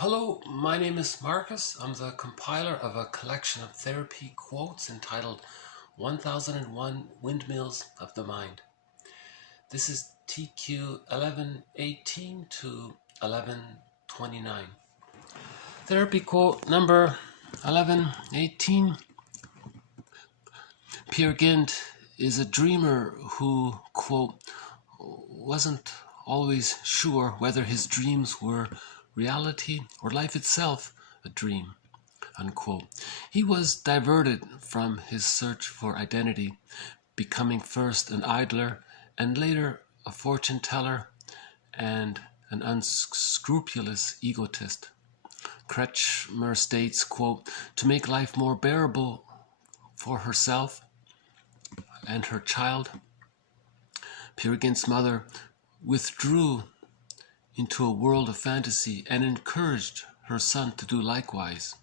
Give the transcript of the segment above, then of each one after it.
Hello, my name is Marcus. I'm the compiler of a collection of therapy quotes entitled 1001 Windmills of the Mind. This is TQ 1118 to 1129. Therapy quote number 1118. Peer Gynt is a dreamer who, quote, wasn't always sure whether his dreams were reality or life itself a dream, unquote. He was diverted from his search for identity, becoming first an idler and later a fortune teller and an unscrupulous egotist. Kretschmer states, quote, to make life more bearable for herself and her child, Peer Gynt's mother withdrew into a world of fantasy and encouraged her son to do likewise,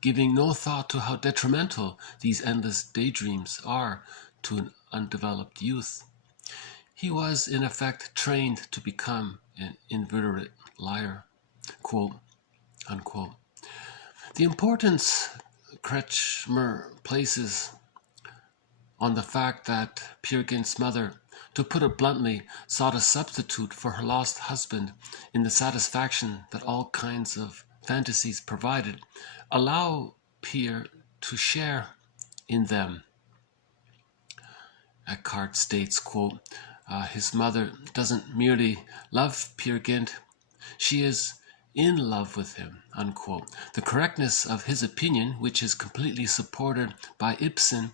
giving no thought to how detrimental these endless daydreams are to an undeveloped youth. He was, in effect, trained to become an inveterate liar, quote, unquote. The importance Kretschmer places on the fact that Peer Gynt's mother, to put it bluntly, sought a substitute for her lost husband in the satisfaction that all kinds of fantasies provided, allow Peer to share in them. Eckart states, quote, his mother doesn't merely love Peer Gynt, she is in love with him, unquote. The correctness of his opinion, which is completely supported by Ibsen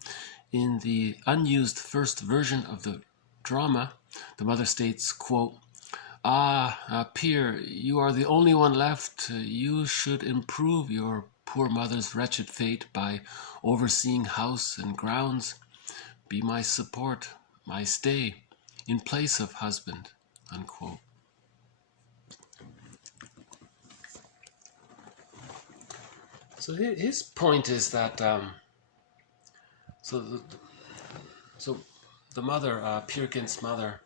in the unused first version of the drama, the mother states, quote, Peer, you are the only one left. You should improve your poor mother's wretched fate by overseeing house and grounds. Be my support, my stay, in place of husband, unquote. So his point is that so the mother, Peer Gynt's mother,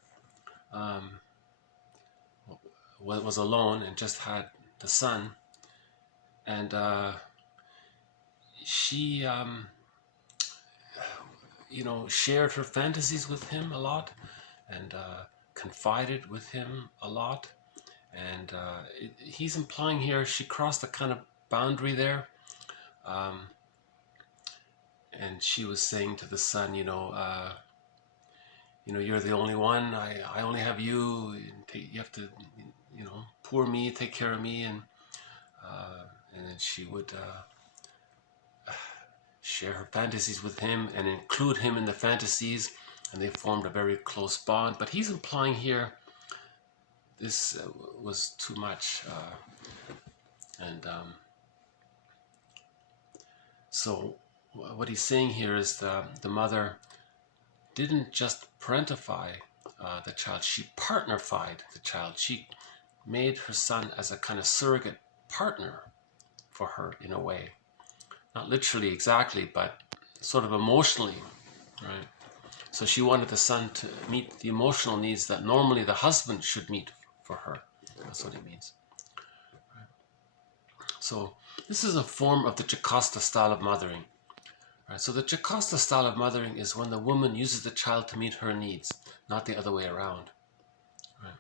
was alone and just had the son, and she, shared her fantasies with him a lot, and confided with him a lot, and he's implying here she crossed the kind of boundary there. And she was saying to the son, you're the only one. I only have you. You have to, poor me, take care of me, and then she would share her fantasies with him and include him in the fantasies, and they formed a very close bond. But he's implying here this was too much, and so what he's saying here is the mother didn't just parentify the child, she partnerified the child. She made her son as a kind of surrogate partner for her in a way. Not literally exactly, but sort of emotionally, right? So she wanted the son to meet the emotional needs that normally the husband should meet for her. That's what it means. Right? So this is a form of the Jocasta style of mothering. Right, so the Jocasta style of mothering is when the woman uses the child to meet her needs, not the other way around. Right?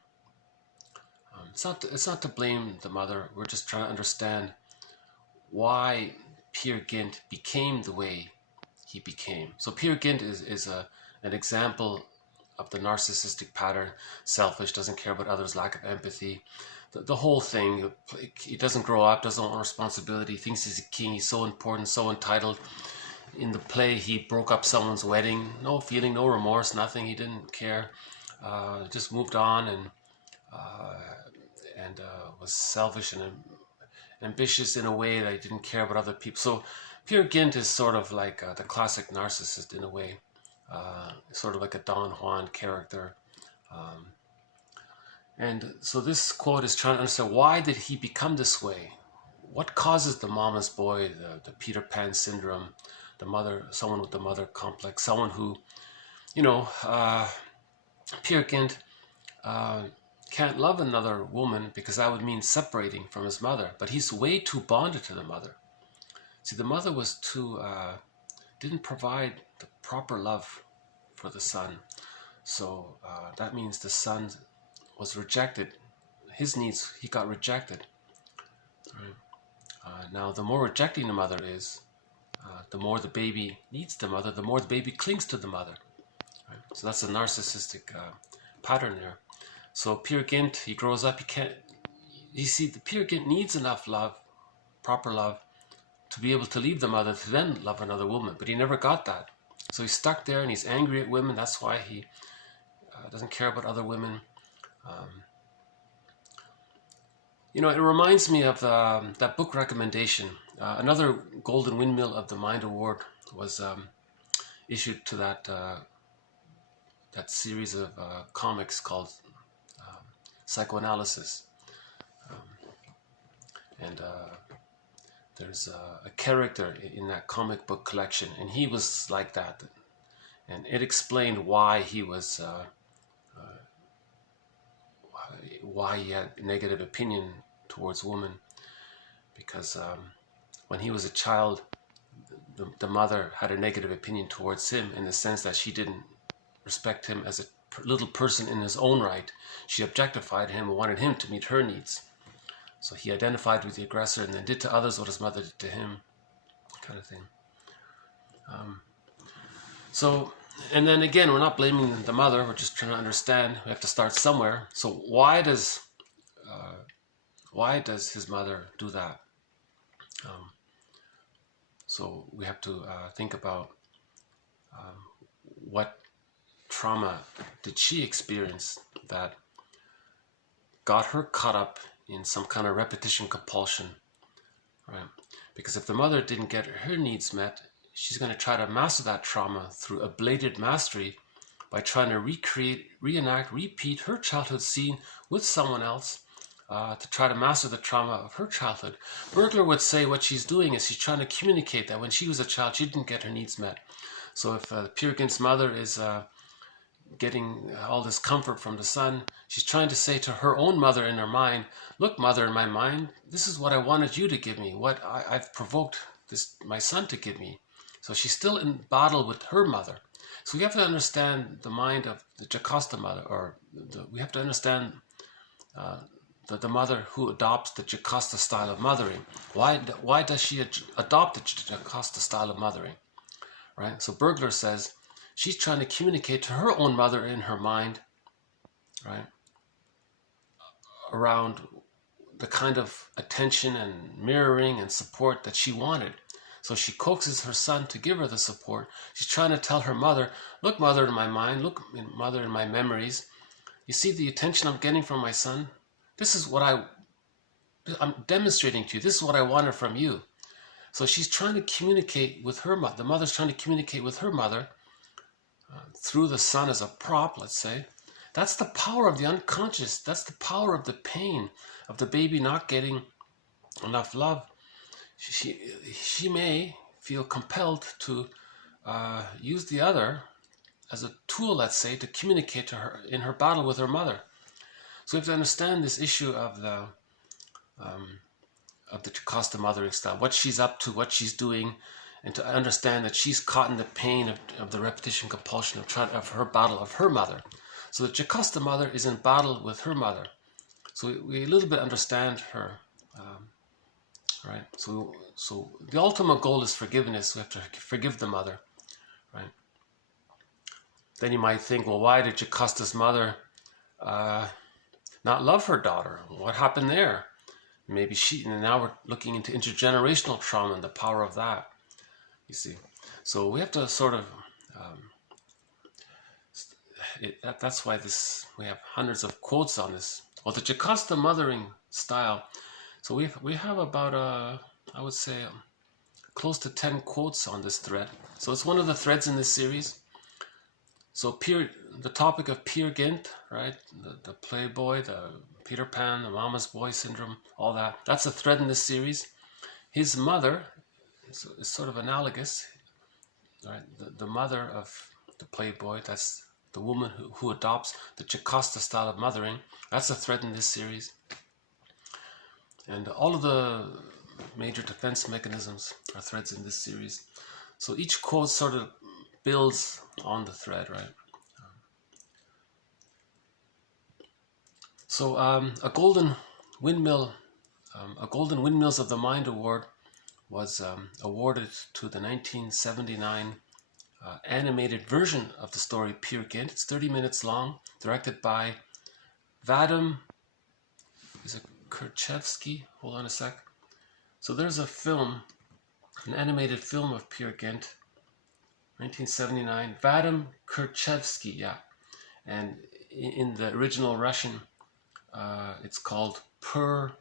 It's not to blame the mother. We're just trying to understand why Peer Gynt became the way he became. So Peer Gynt is an example of the narcissistic pattern: selfish, doesn't care about others, lack of empathy. The whole thing. He doesn't grow up, doesn't want responsibility, thinks he's a king, he's so important, so entitled. In the play, he broke up someone's wedding, no feeling, no remorse, nothing. He didn't care, just moved on, and was selfish and ambitious in a way that he didn't care about other people. So Peer Gynt is sort of like the classic narcissist in a way, sort of like a Don Juan character. And so this quote is trying to understand, why did he become this way? What causes the mama's boy, the Peter Pan syndrome, the mother, someone with the mother complex, someone who, Peer Gynt can't love another woman because that would mean separating from his mother, but he's way too bonded to the mother. See, the mother was too, didn't provide the proper love for the son. So that means the son was rejected. His needs, he got rejected. Right? Now, the more rejecting the mother is, the more the baby needs the mother, the more the baby clings to the mother. Right? So that's a narcissistic pattern there. So Peer Gynt, he grows up, you see, the Peer Gynt needs enough love, proper love, to be able to leave the mother to then love another woman, but he never got that. So he's stuck there and he's angry at women. That's why he doesn't care about other women. You know, it reminds me of that book recommendation. Another Golden Windmill of the Mind Award was issued to that series of comics called Psychoanalysis. And there's a character in that comic book collection, and he was like that. And it explained why he was, why he had a negative opinion towards women. Because when he was a child, the mother had a negative opinion towards him in the sense that she didn't respect him as a little person in his own right. She objectified him and wanted him to meet her needs. So he identified with the aggressor and then did to others what his mother did to him, kind of thing. So, and then again, we're not blaming the mother, we're just trying to understand. We have to start somewhere. So why does his mother do that? So we have to think about what trauma did she experience that got her caught up in some kind of repetition compulsion, right? Because if the mother didn't get her needs met, she's going to try to master that trauma through ablated mastery by trying to recreate, reenact, repeat her childhood scene with someone else to try to master the trauma of her childhood. Burglar would say what she's doing is she's trying to communicate that when she was a child, she didn't get her needs met. So if Peer Gynt's mother is getting all this comfort from the son, she's trying to say to her own mother in her mind, look, mother, in my mind, this is what I wanted you to give me, what I've provoked my son to give me. So she's still in battle with her mother. So we have to understand the mind of the Jocasta mother, or we have to understand the mother who adopts the Jocasta style of mothering. Why does she adopt the Jocasta style of mothering? Right? So Burglar says she's trying to communicate to her own mother in her mind, right, around the kind of attention and mirroring and support that she wanted. So she coaxes her son to give her the support. She's trying to tell her mother, look, mother, in my mind, look, mother, in my memories, you see the attention I'm getting from my son? This is what I'm demonstrating to you. This is what I wanted from you. So she's trying to communicate with her mother. The mother's trying to communicate with her mother through the son as a prop, let's say. That's the power of the unconscious. That's the power of the pain of the baby not getting enough love. She may feel compelled to use the other as a tool, let's say, to communicate to her in her battle with her mother. So we have to understand this issue of the Jocasta mothering style, what she's up to, what she's doing, and to understand that she's caught in the pain of the repetition compulsion of her battle of her mother. So the Jocasta mother is in battle with her mother. So we a little bit understand her, right? So the ultimate goal is forgiveness. We have to forgive the mother, right? Then you might think, well, why did Jocasta's mother not love her daughter? What happened there? Maybe and now we're looking into intergenerational trauma and the power of that, you see. So we have to sort of, that's why we have hundreds of quotes on this. Well, the Jocasta mothering style, so we have about, I would say, close to 10 quotes on this thread. So it's one of the threads in this series. So the topic of Peer Gynt, right? The playboy, the Peter Pan, the mama's boy syndrome, all that. That's a thread in this series. His mother is sort of analogous, right? The mother of the playboy, that's the woman who adopts the Jocasta style of mothering. That's a thread in this series. And all of the major defense mechanisms are threads in this series. So each quote sort of builds on the thread, right? So a golden Windmills of the Mind award was awarded to the 1979 animated version of the story Peer Gynt. It's 30 minutes long, directed by Vadim, is it Kretschmer? Hold on a sec. So there's a film, an animated film of Peer Gynt, 1979, Vadim Kretschmer, yeah. And in the original Russian, it's called Peer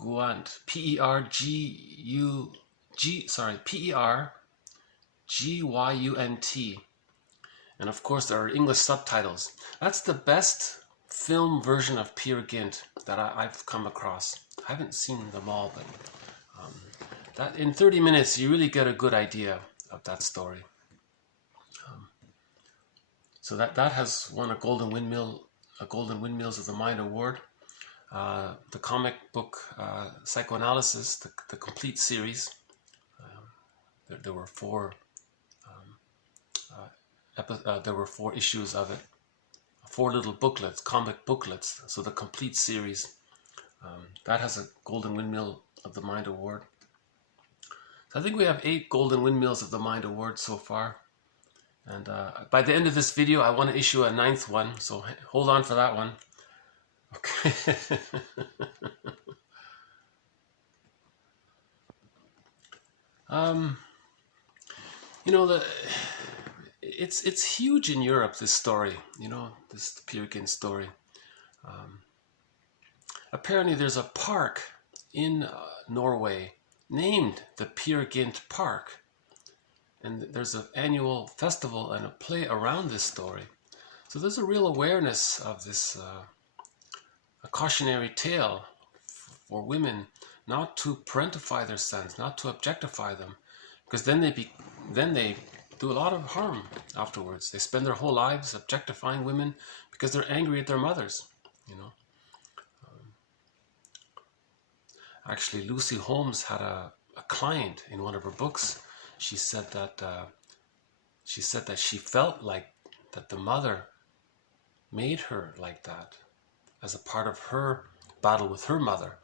Gynt, P-E-R-G-Y-U-N-T. And of course there are English subtitles. That's the best film version of Peer Gynt that I've come across. I haven't seen them all, but that in 30 minutes you really get a good idea of that story. So that has won a Golden Windmills of the Mind award. The comic book Psychoanalysis, the complete series. There were four issues of it, 4 little booklets, comic booklets. So the complete series that has a Golden Windmill of the Mind award. So I think we have 8 Golden Windmills of the Mind awards so far. And by the end of this video, I want to issue a 9th one. So hold on for that one. Okay. You know, it's huge in Europe, this story, you know, this Peer Gynt story. Apparently there's a park in Norway named the Peer Gynt Park. And there's an annual festival and a play around this story. So there's a real awareness of this a cautionary tale for women not to parentify their sons, not to objectify them, because then they do a lot of harm afterwards. They spend their whole lives objectifying women because they're angry at their mothers, you know. Actually, Lucy Holmes had a client in one of her books. She said that she felt like that the mother made her like that as a part of her battle with her mother.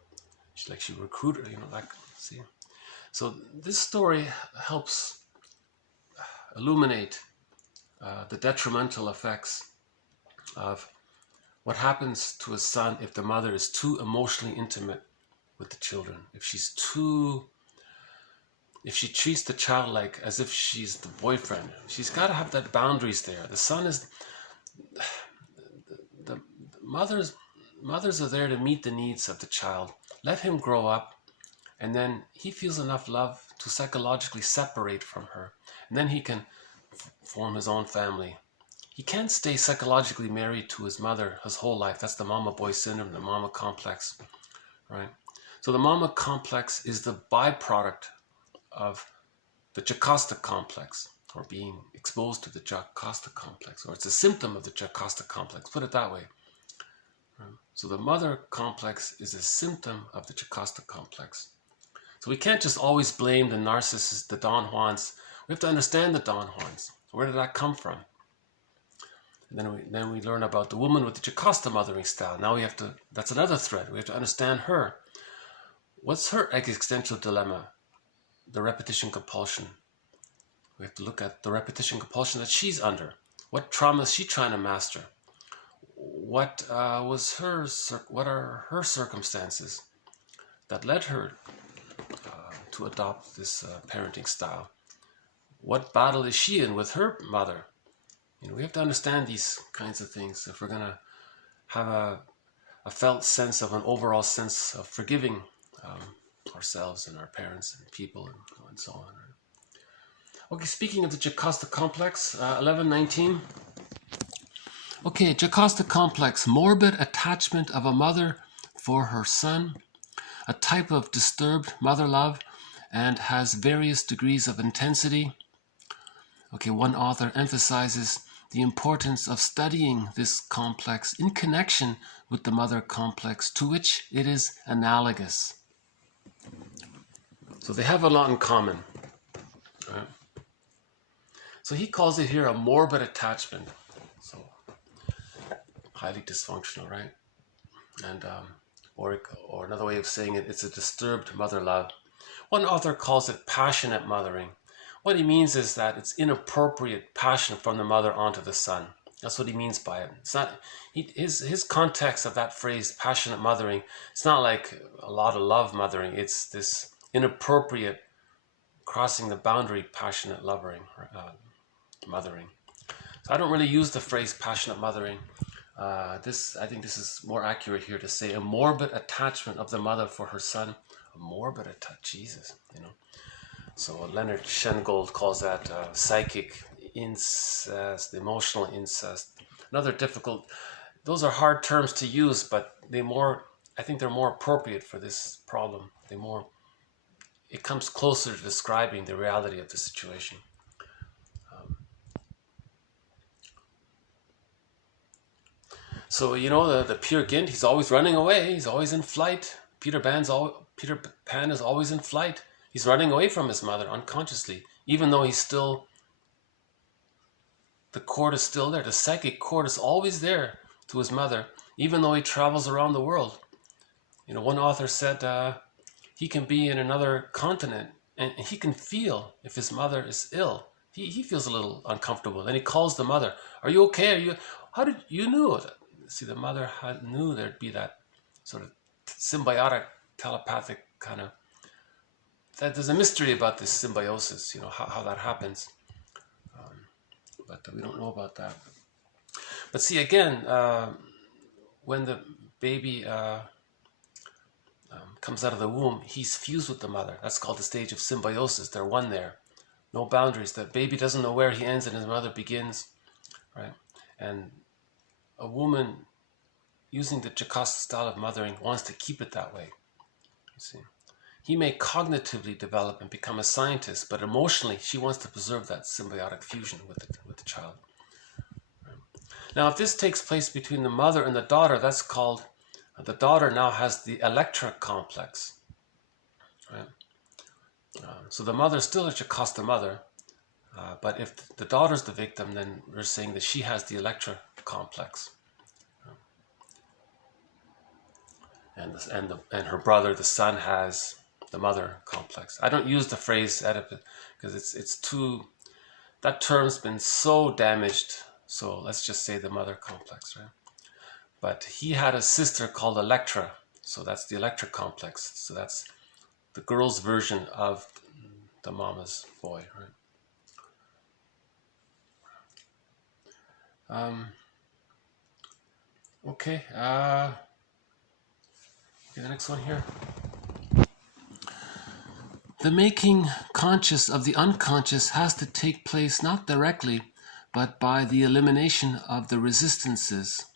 She recruited her, you know, like, see. So this story helps illuminate the detrimental effects of what happens to a son if the mother is too emotionally intimate with the children. If she treats the child like as if she's the boyfriend, she's got to have that boundaries there. The son is, the mothers are there to meet the needs of the child. Let him grow up, and then he feels enough love to psychologically separate from her, and then he can form his own family. He can't stay psychologically married to his mother his whole life. That's the mama boy syndrome, the mama complex, right? So the mama complex is the byproduct of the Jocasta complex, or being exposed to the Jocasta complex, or it's a symptom of the Jocasta complex, put it that way. So the mother complex is a symptom of the Jocasta complex. So we can't just always blame the narcissists, the Don Juans. We have to understand the Don Juans. Where did that come from? And then we learn about the woman with the Jocasta mothering style. Now we have to, that's another thread. We have to understand her. What's her existential dilemma? The repetition compulsion. We have to look at the repetition compulsion that she's under. What trauma is she trying to master? What are her circumstances that led her to adopt this parenting style? What battle is she in with her mother? You know, we have to understand these kinds of things if we're going to have a felt sense of an overall sense of forgiving ourselves and our parents and people and so on. Okay, speaking of the Jocasta complex, 1119. Okay, Jocasta complex, morbid attachment of a mother for her son, a type of disturbed mother love, and has various degrees of intensity. Okay, one author emphasizes the importance of studying this complex in connection with the mother complex to which it is analogous. So they have a lot in common. Right? So he calls it here a morbid attachment. So highly dysfunctional, right? And or another way of saying it, it's a disturbed mother love. One author calls it passionate mothering. What he means is that it's inappropriate passion from the mother onto the son. That's what he means by it. It's not his context of that phrase, passionate mothering. It's not like a lot of love mothering. It's this inappropriate, crossing the boundary, passionate mothering. So I don't really use the phrase passionate mothering. I think this is more accurate here to say a morbid attachment of the mother for her son. A morbid attachment, Jesus, you know. So Leonard Shengold calls that psychic incest, emotional incest. Another difficult, those are hard terms to use, but I think they're more appropriate for this problem. It comes closer to describing the reality of the situation. So, you know, the Peer Gynt, he's always running away. He's always in flight. Peter Pan is always in flight. He's running away from his mother unconsciously, even though the cord is still there. The psychic cord is always there to his mother, even though he travels around the world. You know, one author said he can be in another continent and he can feel if his mother is ill. He feels a little uncomfortable. Then he calls the mother. Are you okay? How did you knew it? See, the mother knew there'd be that sort of symbiotic, telepathic kind of. That there's a mystery about this symbiosis, you know, how that happens. But we don't know about that. But see, again, when the baby comes out of the womb, he's fused with the mother. That's called the stage of symbiosis. They're one there. No boundaries. The baby doesn't know where he ends and his mother begins, right? And a woman using the Jocasta style of mothering wants to keep it that way, you see. He may cognitively develop and become a scientist, but emotionally, she wants to preserve that symbiotic fusion with the child. Right? Now, if this takes place between the mother and the daughter, that's called, the daughter now has the Electra complex. Right? So the mother is still a Jocasta mother, but if the daughter's the victim, then we're saying that she has the Electra complex. And her brother, the son, has the mother complex. I don't use the phrase Oedipus because it's too, that term's been so damaged. So let's just say the mother complex, right? But he had a sister called Electra, so that's the Electra complex. So that's the girl's version of the mama's boy, right? Okay. The next one here. The making conscious of the unconscious has to take place not directly, but by the elimination of the resistances.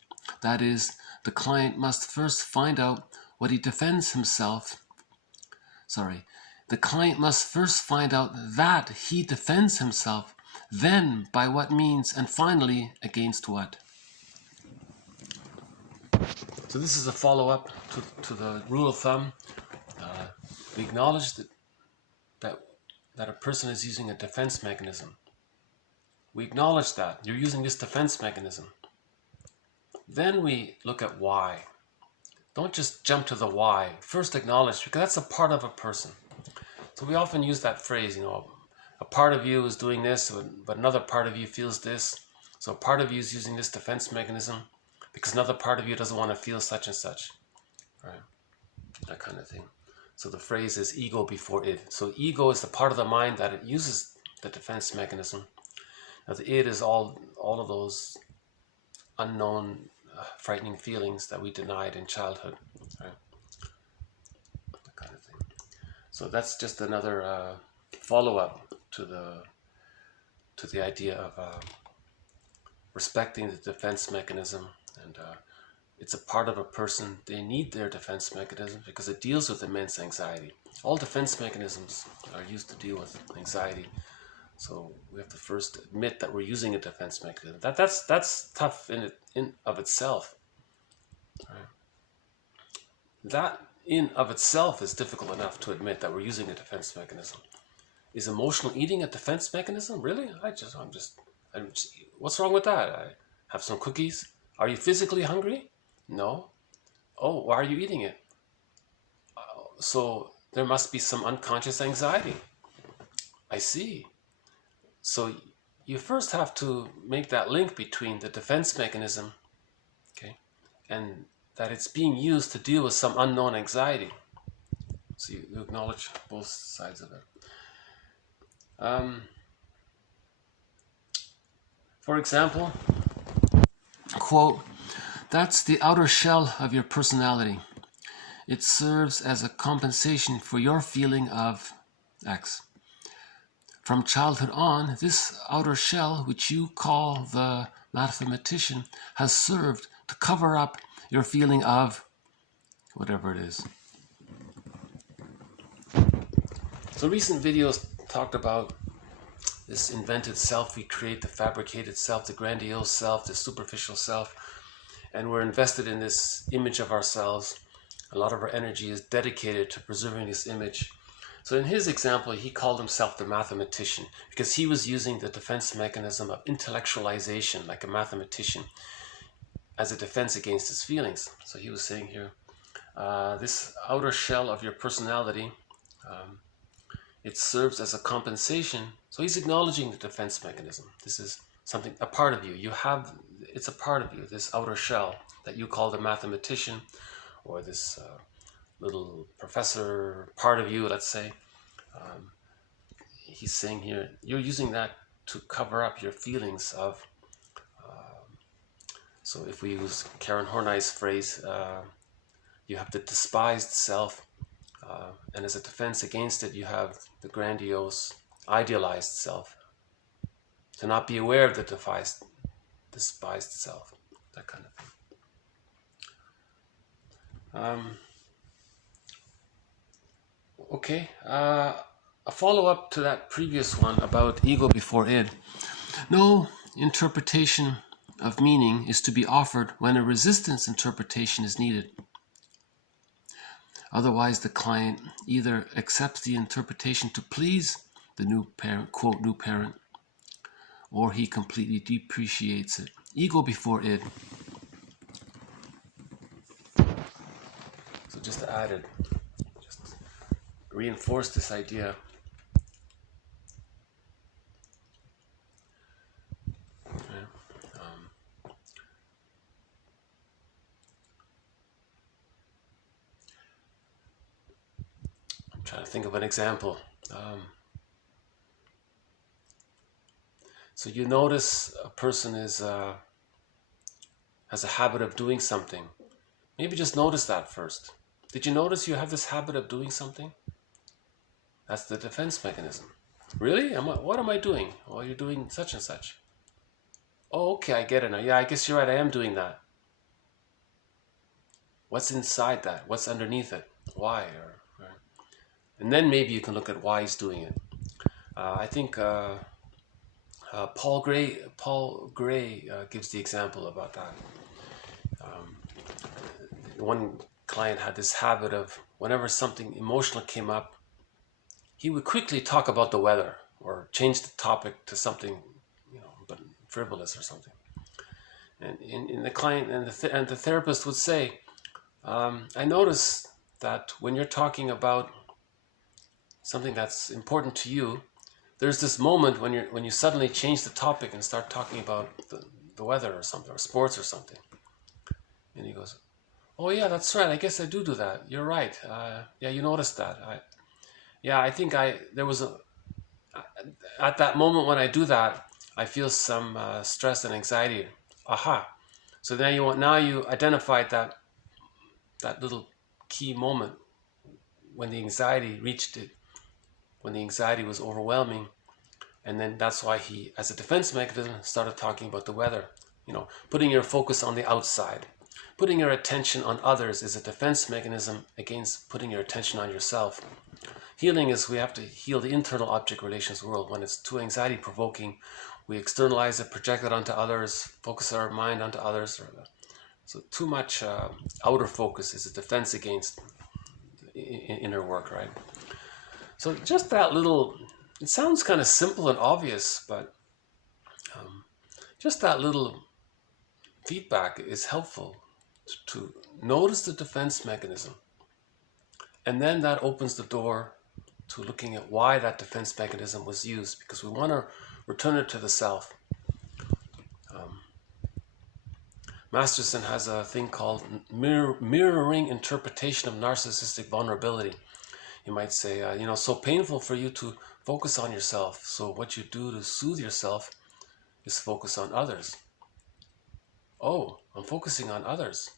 That is, the client must first find out what he defends himself. The client must first find out that he defends himself, then by what means, and finally against what. So this is a follow-up to the rule of thumb. We acknowledge that a person is using a defense mechanism. We acknowledge that you're using this defense mechanism. Then we look at why. Don't just jump to the why. First acknowledge, because that's a part of a person. So we often use that phrase, you know, a part of you is doing this, but another part of you feels this. So a part of you is using this defense mechanism because another part of you doesn't want to feel such and such, right? That kind of thing. So the phrase is ego before id. So ego is the part of the mind that it uses the defense mechanism. Now the id is all of those unknown, frightening feelings that we denied in childhood, right? That kind of thing. So that's just another follow-up to the idea of respecting the defense mechanism, and it's a part of a person. They need their defense mechanism because it deals with immense anxiety. All defense mechanisms are used to deal with anxiety. So we have to first admit that we're using a defense mechanism. That's tough in of itself. Right? That in of itself is difficult enough to admit that we're using a defense mechanism. Is emotional eating a defense mechanism? Really? I'm just what's wrong with that? I have some cookies. Are you physically hungry? No. Oh, why are you eating it? So there must be some unconscious anxiety. I see. So you first have to make that link between the defense mechanism, okay, and that it's being used to deal with some unknown anxiety. So you acknowledge both sides of it. For example, quote, "That's the outer shell of your personality. It serves as a compensation for your feeling of X. From childhood on, this outer shell, which you call the mathematician, has served to cover up your feeling of whatever it is." So recent videos talked about this invented self we create, the fabricated self, the grandiose self, the superficial self, and we're invested in this image of ourselves. A lot of our energy is dedicated to preserving this image. So in his example, he called himself the mathematician because he was using the defense mechanism of intellectualization, like a mathematician, as a defense against his feelings. So he was saying here, this outer shell of your personality, it serves as a compensation. So he's acknowledging the defense mechanism. This is something, a part of you. It's a part of you, this outer shell that you call the mathematician, or this little professor part of you, let's say. He's saying here, you're using that to cover up your feelings of, so if we use Karen Horney's phrase, you have the despised self, and as a defense against it, you have the grandiose, idealized self. To not be aware of the despised self, that kind of thing. Okay, a follow-up to that previous one about ego before id. No interpretation of meaning is to be offered when a resistance interpretation is needed. Otherwise, the client either accepts the interpretation to please the new parent, quote, new parent, or he completely depreciates it. Ego before id. So just added, just reinforce this idea. I'm trying to think of an example. So you notice a person has a habit of doing something. Maybe just notice that first. Did you notice you have this habit of doing something? That's the defense mechanism. Really? What am I doing? Oh, you're doing such and such. Oh, okay, I get it now. Yeah, I guess you're right, I am doing that. What's inside that? What's underneath it? Why? And then maybe you can look at why he's doing it. I think Paul Gray gives the example about that. One client had this habit of whenever something emotional came up, he would quickly talk about the weather or change the topic to something, but frivolous or something. And the client and the therapist would say, I notice that when you're talking about something that's important to you, there's this moment when you suddenly change the topic and start talking about the weather or something, or sports or something. And he goes, oh yeah, that's right, I guess I do that. You're right. Yeah, you noticed that. I think there was at that moment when I do that, I feel some stress and anxiety. Aha. So now you identified that little key moment when the anxiety reached it, when the anxiety was overwhelming. And then that's why he, as a defense mechanism, started talking about the weather. Putting your focus on the outside. Putting your attention on others is a defense mechanism against putting your attention on yourself. Healing is we have to heal the internal object relations world. When it's too anxiety provoking, we externalize it, project it onto others, focus our mind onto others. So too much outer focus is a defense against inner work, right? So just that little, it sounds kind of simple and obvious, but just that little feedback is helpful to notice the defense mechanism. And then that opens the door to looking at why that defense mechanism was used, because we want to return it to the self. Masterson has a thing called mirroring interpretation of narcissistic vulnerability. You might say, so painful for you to focus on yourself. So what you do to soothe yourself is focus on others. Oh, I'm focusing on others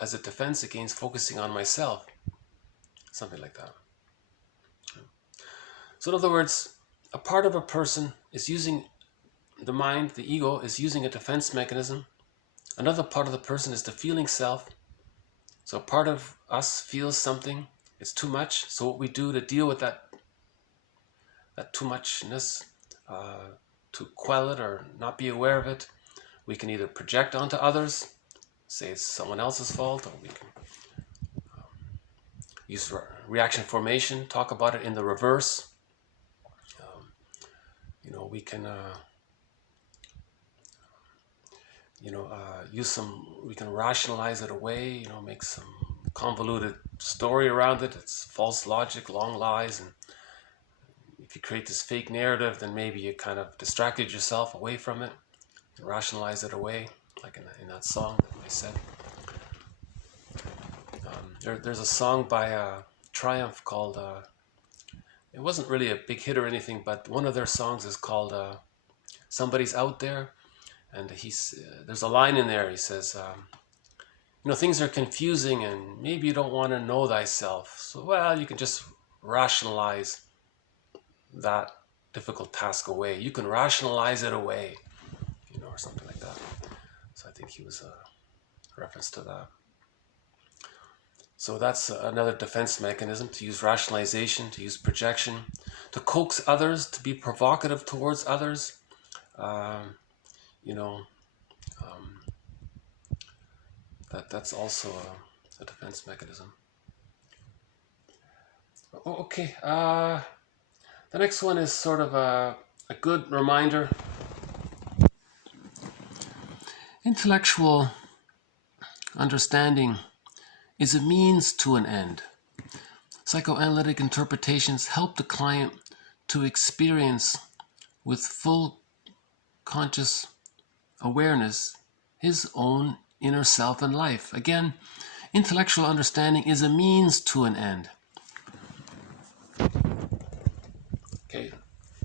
as a defense against focusing on myself. Something like that. So in other words, a part of a person is using the mind, the ego is using a defense mechanism. Another part of the person is the feeling self. So a part of us feels something, it's too much. So what we do to deal with that too muchness, to quell it or not be aware of it, we can either project onto others, say it's someone else's fault, or we can use reaction formation, talk about it in the reverse. We can we can rationalize it away, make some convoluted story around it. It's false logic, long lies, and if you create this fake narrative, then maybe you kind of distracted yourself away from it, and rationalize it away, like in that song that I said. There's a song by Triumph called, it wasn't really a big hit or anything, but one of their songs is called Somebody's Out There. And there's a line in there, he says, things are confusing and maybe you don't want to know thyself. So, well, you can just rationalize that difficult task away. You can rationalize it away, or something like that. So I think he was a reference to that. So that's another defense mechanism, to use rationalization, to use projection, to coax others, to be provocative towards others. That's also a defense mechanism. Okay, the next one is sort of a good reminder. Intellectual understanding is a means to an end. Psychoanalytic interpretations help the client to experience with full conscious awareness his own inner self and life. Again, intellectual understanding is a means to an end. Okay,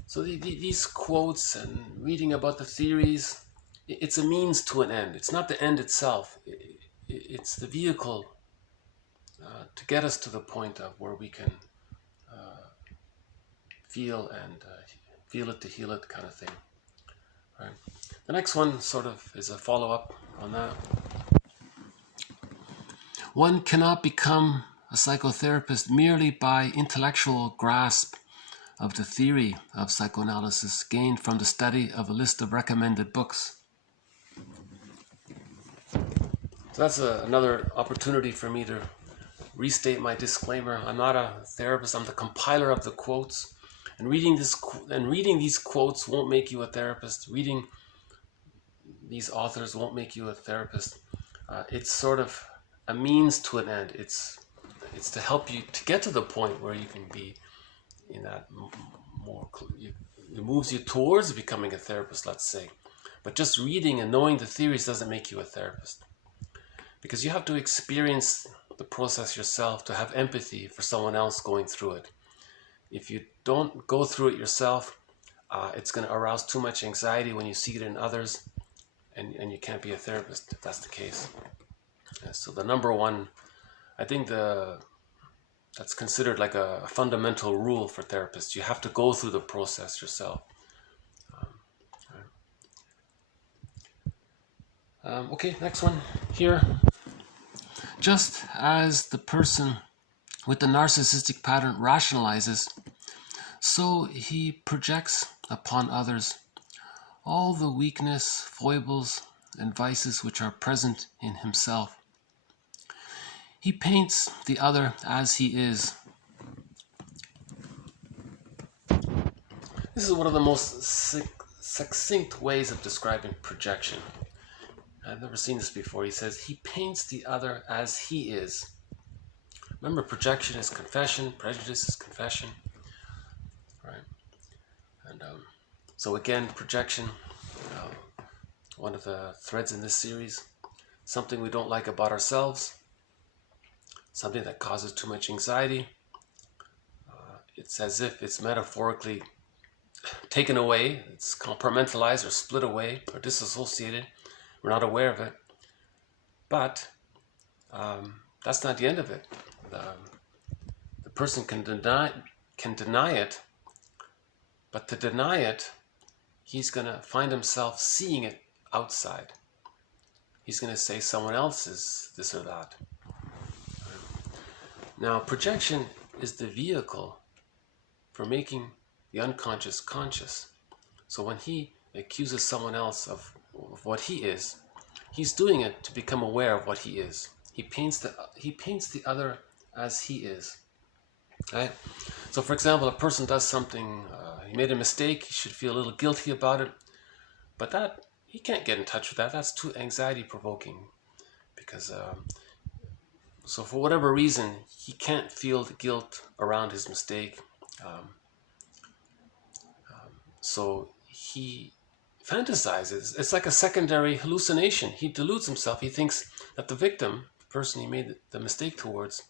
so these quotes and reading about the theories, it's a means to an end. It's not the end itself. It's the vehicle to get us to the point of where we can feel it to heal it, kind of thing. Right. The next one sort of is a follow-up on that. One cannot become a psychotherapist merely by intellectual grasp of the theory of psychoanalysis gained from the study of a list of recommended books. So that's another opportunity for me to restate my disclaimer. I'm not a therapist. I'm the compiler of the quotes. And reading these quotes won't make you a therapist. Reading these authors won't make you a therapist. It's sort of a means to an end. It's to help you to get to the point where you can be in that more. It moves you towards becoming a therapist, let's say. But just reading and knowing the theories doesn't make you a therapist, because you have to experience the process yourself to have empathy for someone else going through it. If you don't go through it yourself, it's going to arouse too much anxiety when you see it in others, and you can't be a therapist if that's the case. So the number one, I think that's considered like a fundamental rule for therapists. You have to go through the process yourself. Okay, next one here. Just as the person with the narcissistic pattern rationalizes, so he projects upon others all the weakness, foibles, and vices which are present in himself. He paints the other as he is. This is one of the most succinct ways of describing projection. I've never seen this before. He says he paints the other as he is. Remember, projection is confession, prejudice is confession, right? And so again, projection, one of the threads in this series, something we don't like about ourselves, something that causes too much anxiety. It's as if it's metaphorically taken away, it's compartmentalized or split away or disassociated. We're not aware of it. But that's not the end of it. The person can deny it, but to deny it, he's going to find himself seeing it outside. He's going to say someone else is this or that. Now, projection is the vehicle for making the unconscious conscious. So when he accuses someone else of what he is, he's doing it to become aware of what he is. He paints the other as he is. Right? So for example, a person does something, he made a mistake, he should feel a little guilty about it, but that he can't get in touch with that. That's too anxiety provoking, because so for whatever reason he can't feel the guilt around his mistake. So he fantasizes. It's like a secondary hallucination. He deludes himself. He thinks that the victim, the person he made the mistake towards,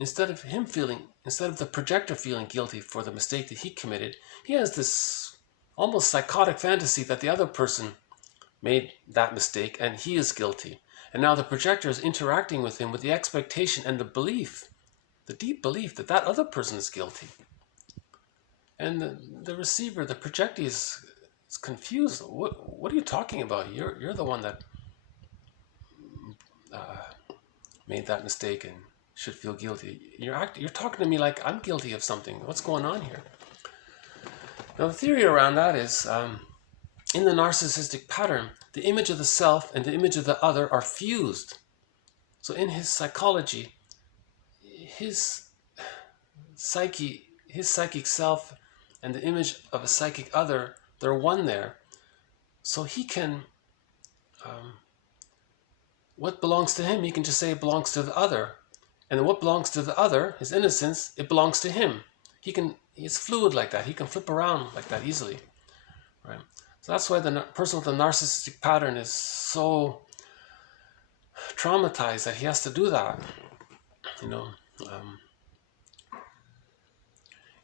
instead of the projector feeling guilty for the mistake that he committed, he has this almost psychotic fantasy that the other person made that mistake and he is guilty. And now the projector is interacting with him with the expectation and the belief, the deep belief that that other person is guilty. And the receiver, the projectee, is confused. What are you talking about? You're the one that made that mistake and should feel guilty. You're talking to me like I'm guilty of something. What's going on here? Now the theory around that is, in the narcissistic pattern, the image of the self and the image of the other are fused. So in his psychology, his psychic self and the image of a psychic other, they're one there. So he can, what belongs to him, he can just say it belongs to the other. And what belongs to the other, his innocence, it belongs to him. He's fluid like that. He can flip around like that easily. Right? So that's why the person with a narcissistic pattern is so traumatized that he has to do that.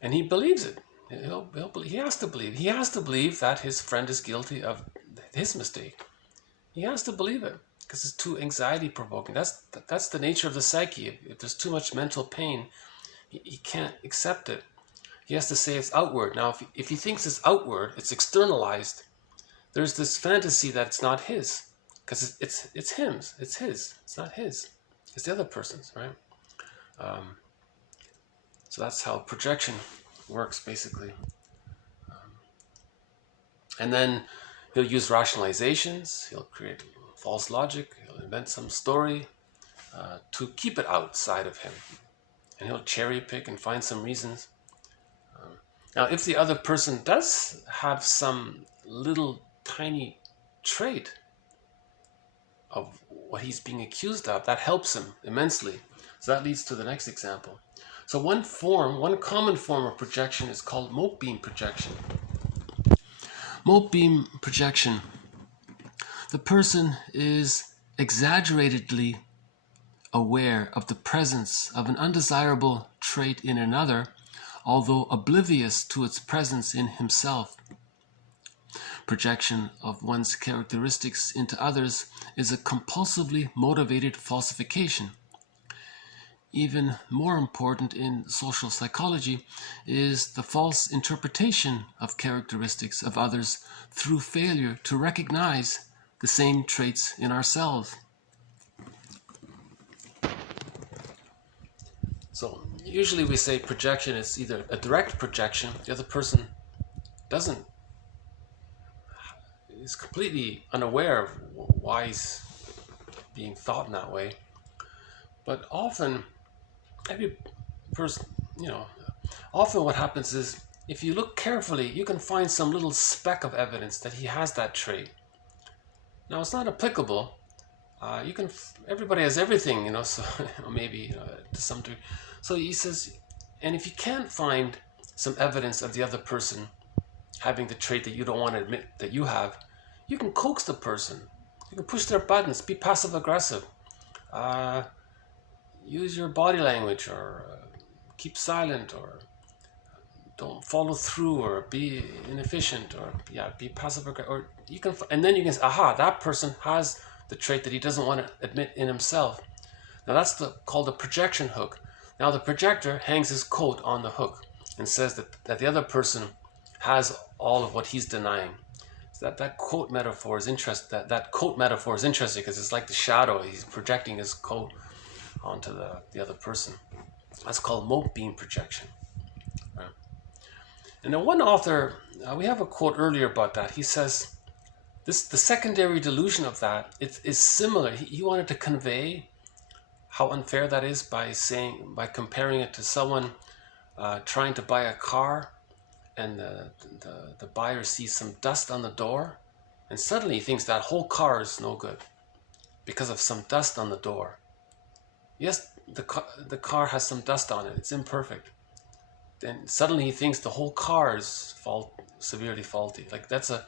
And he believes it. He has to believe. He has to believe that his friend is guilty of his mistake. He has to believe it because it's too anxiety provoking. That's the nature of the psyche. If there's too much mental pain, he can't accept it. He has to say it's outward. Now, if he thinks it's outward, it's externalized, there's this fantasy that it's not his, because it's him. It's his. It's not his. It's the other person's, right? So that's how projection works, basically. And then he'll use rationalizations. He'll create false logic. He'll invent some story to keep it outside of him. And he'll cherry pick and find some reasons. Now, if the other person does have some little tiny trait of what he's being accused of, that helps him immensely. So that leads to the next example. So one common form of projection is called mote beam projection. Mote beam projection. The person is exaggeratedly aware of the presence of an undesirable trait in another, although oblivious to its presence in himself. Projection of one's characteristics into others is a compulsively motivated falsification. Even more important in social psychology is the false interpretation of characteristics of others through failure to recognize the same traits in ourselves. So usually we say projection is either a direct projection, the other person is completely unaware of why he's being thought in that way. But often, every person, often what happens is, if you look carefully, you can find some little speck of evidence that he has that trait. Now, it's not applicable. Everybody has everything, so maybe to some degree. So he says, and if you can't find some evidence of the other person having the trait that you don't want to admit that you have, you can coax the person. You can push their buttons, be passive aggressive, use your body language, or keep silent, or don't follow through, or be inefficient, or be passive aggressive, or you can, and then you can say, aha, that person has the trait that he doesn't want to admit in himself. Now that's called the projection hook. Now the projector hangs his coat on the hook and says that the other person has all of what he's denying. So that coat metaphor is interesting. That coat metaphor is interesting because it's like the shadow. He's projecting his coat onto the other person. That's called mote beam projection. Right? And then one author, we have a quote earlier about that. He says, the secondary delusion of that is similar. He wanted to convey how unfair that is by comparing it to someone trying to buy a car, and the buyer sees some dust on the door, and suddenly he thinks that whole car is no good because of some dust on the door. Yes, the car has some dust on it. It's imperfect. Then suddenly he thinks the whole car is severely faulty. Like that's a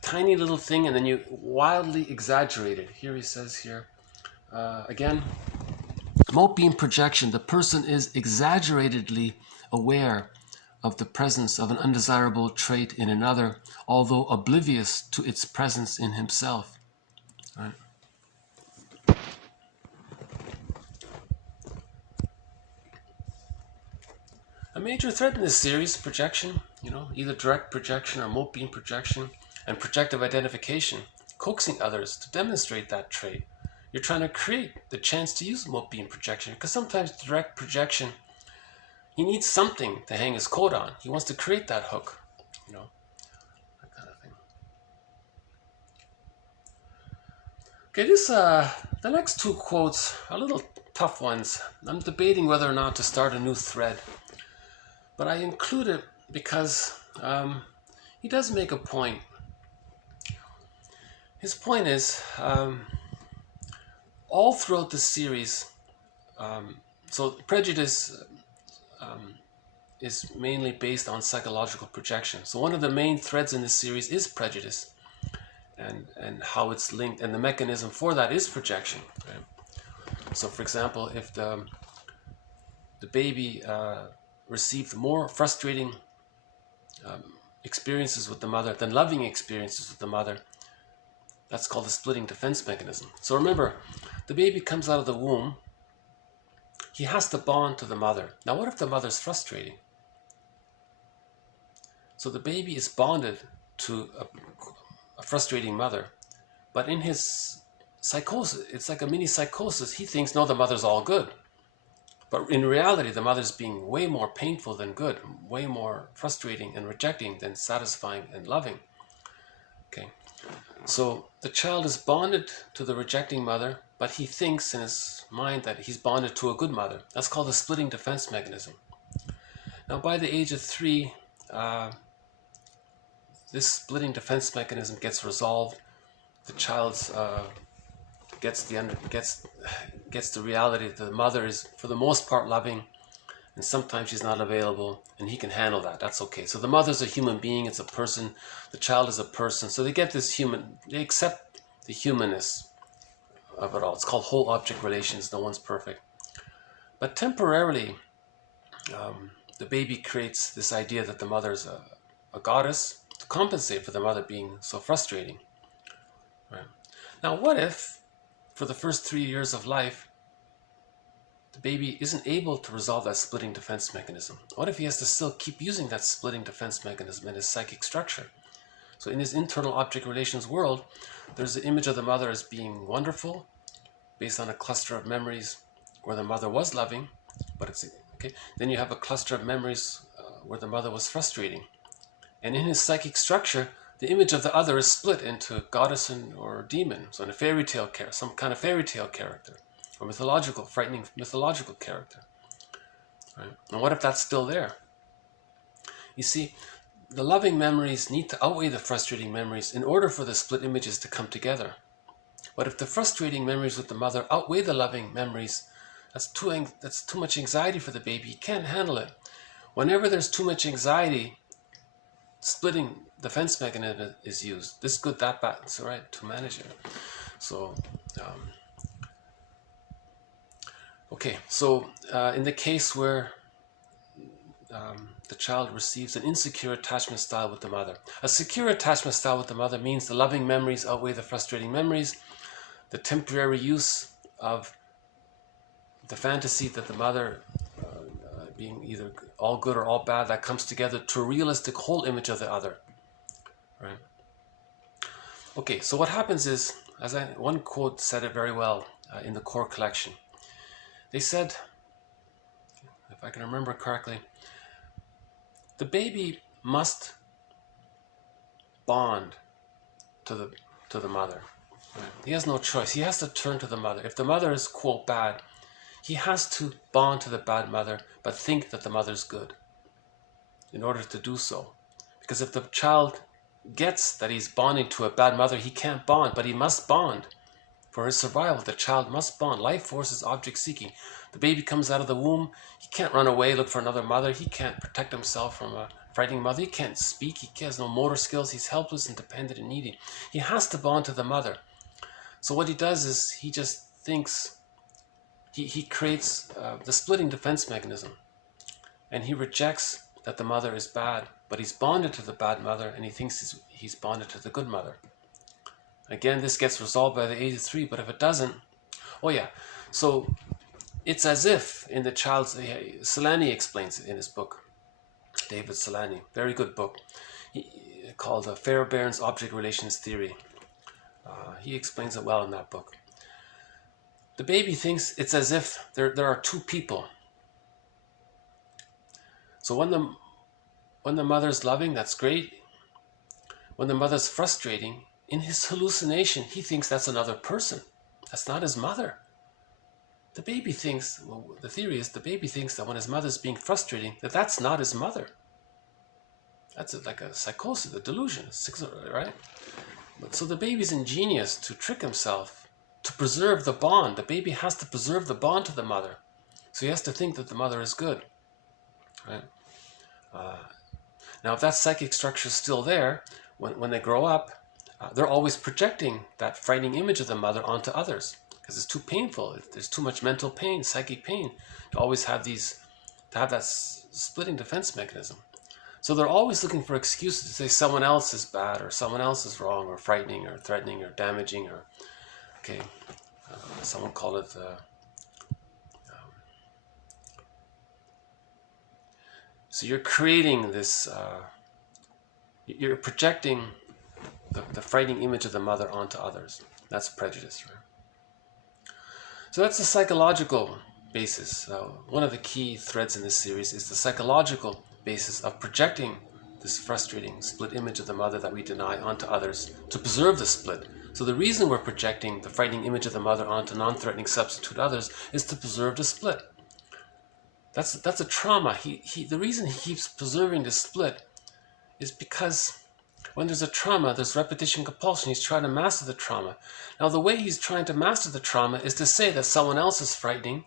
tiny little thing, and then you wildly exaggerate it. Here he says here, again, mote beam projection. The person is exaggeratedly aware of the presence of an undesirable trait in another, although oblivious to its presence in himself. Right? A major thread in this series, projection, either direct projection or mote beam projection, and projective identification, coaxing others to demonstrate that trait. You're trying to create the chance to use mote beam projection, because sometimes direct projection, he needs something to hang his coat on. He wants to create that hook, that kind of thing. Okay, the next two quotes are a little tough ones. I'm debating whether or not to start a new thread, but I include it because he does make a point. His point is, all throughout the series, so prejudice is mainly based on psychological projection. So one of the main threads in this series is prejudice, and how it's linked, and the mechanism for that is projection. Right? So for example, if the baby received more frustrating experiences with the mother than loving experiences with the mother, that's called the splitting defense mechanism. So remember, the baby comes out of the womb, he has to bond to the mother. Now what if the mother's frustrating? So the baby is bonded to a frustrating mother, but in his psychosis, it's like a mini psychosis, he thinks, no, the mother's all good. But in reality, the mother's being way more painful than good, way more frustrating and rejecting than satisfying and loving. Okay, so the child is bonded to the rejecting mother, but he thinks in his mind that he's bonded to a good mother. That's called the splitting defense mechanism. Now, by the age of 3, this splitting defense mechanism gets resolved. The child gets the reality that the mother is, for the most part, loving, and sometimes she's not available, and he can handle that. That's okay. So the mother's a human being, it's a person, the child is a person, so they get this they accept the humanness of it all. It's called whole object relations. No one's perfect. But temporarily, the baby creates this idea that the mother is a goddess to compensate for the mother being so frustrating. Right? Now, what if, for the first 3 years of life, the baby isn't able to resolve that splitting defense mechanism? What if he has to still keep using that splitting defense mechanism in his psychic structure? So in his internal object relations world, there's the image of the mother as being wonderful, based on a cluster of memories where the mother was loving, but it's okay. Then you have a cluster of memories where the mother was frustrating. And in his psychic structure, the image of the other is split into goddess or demon, so in a fairy tale character, some kind of fairy tale character, or mythological, frightening mythological character. Right? And what if that's still there? You see, the loving memories need to outweigh the frustrating memories in order for the split images to come together. But if the frustrating memories with the mother outweigh the loving memories, that's too much anxiety for the baby. He can't handle it. Whenever there's too much anxiety, splitting defense mechanism is used. This good, that bad. It's all right to manage it. So, okay. So in the case where the child receives an insecure attachment style with the mother, a secure attachment style with the mother means the loving memories outweigh the frustrating memories. The temporary use of the fantasy that the mother being either all good or all bad, that comes together to a realistic whole image of the other. Right? Okay, so what happens is, one quote said it very well in the core collection. They said, if I can remember correctly, the baby must bond to the mother. Right? He has no choice. He has to turn to the mother. If the mother is, quote, bad, he has to bond to the bad mother, but think that the mother's good in order to do so. Because if the child gets that he's bonding to a bad mother, he can't bond, but he must bond. For his survival, the child must bond. Life force is object seeking. The baby comes out of the womb, he can't run away, look for another mother. He can't protect himself from a frightening mother. He can't speak. He has no motor skills. He's helpless and dependent and needy. He has to bond to the mother. So what he does is he just thinks, he creates the splitting defense mechanism. And he rejects that the mother is bad, but he's bonded to the bad mother, and he thinks he's bonded to the good mother. Again, this gets resolved by the 83, but if it doesn't, oh yeah, so it's as if in the child's, Solani explains it in his book, David Solani, very good book, called Fairbairn's Object Relations Theory. He explains it well in that book. The baby thinks it's as if there are two people. So when the mother's loving, that's great. When the mother's frustrating, in his hallucination, he thinks that's another person. That's not his mother. The baby thinks, well, the theory is the baby thinks that when his mother's being frustrating, that's not his mother. That's like a psychosis, a delusion, right? So the baby's ingenious to trick himself, to preserve the bond. The baby has to preserve the bond to the mother. So he has to think that the mother is good. Right? Now, if that psychic structure is still there, when they grow up, they're always projecting that frightening image of the mother onto others because it's too painful. There's too much mental pain, psychic pain to always have that splitting defense mechanism. So they're always looking for excuses to say someone else is bad or someone else is wrong or frightening or threatening or damaging or, okay, someone called it so you're creating this, you're projecting the frightening image of the mother onto others. That's prejudice, right? So that's the psychological basis. One of the key threads in this series is the psychological basis of projecting this frustrating split image of the mother that we deny onto others to preserve the split. So the reason we're projecting the frightening image of the mother onto non-threatening substitute others is to preserve the split. That's a trauma. The reason he keeps preserving the split is because when there's a trauma, there's repetition compulsion. He's trying to master the trauma. Now, the way he's trying to master the trauma is to say that someone else is frightening.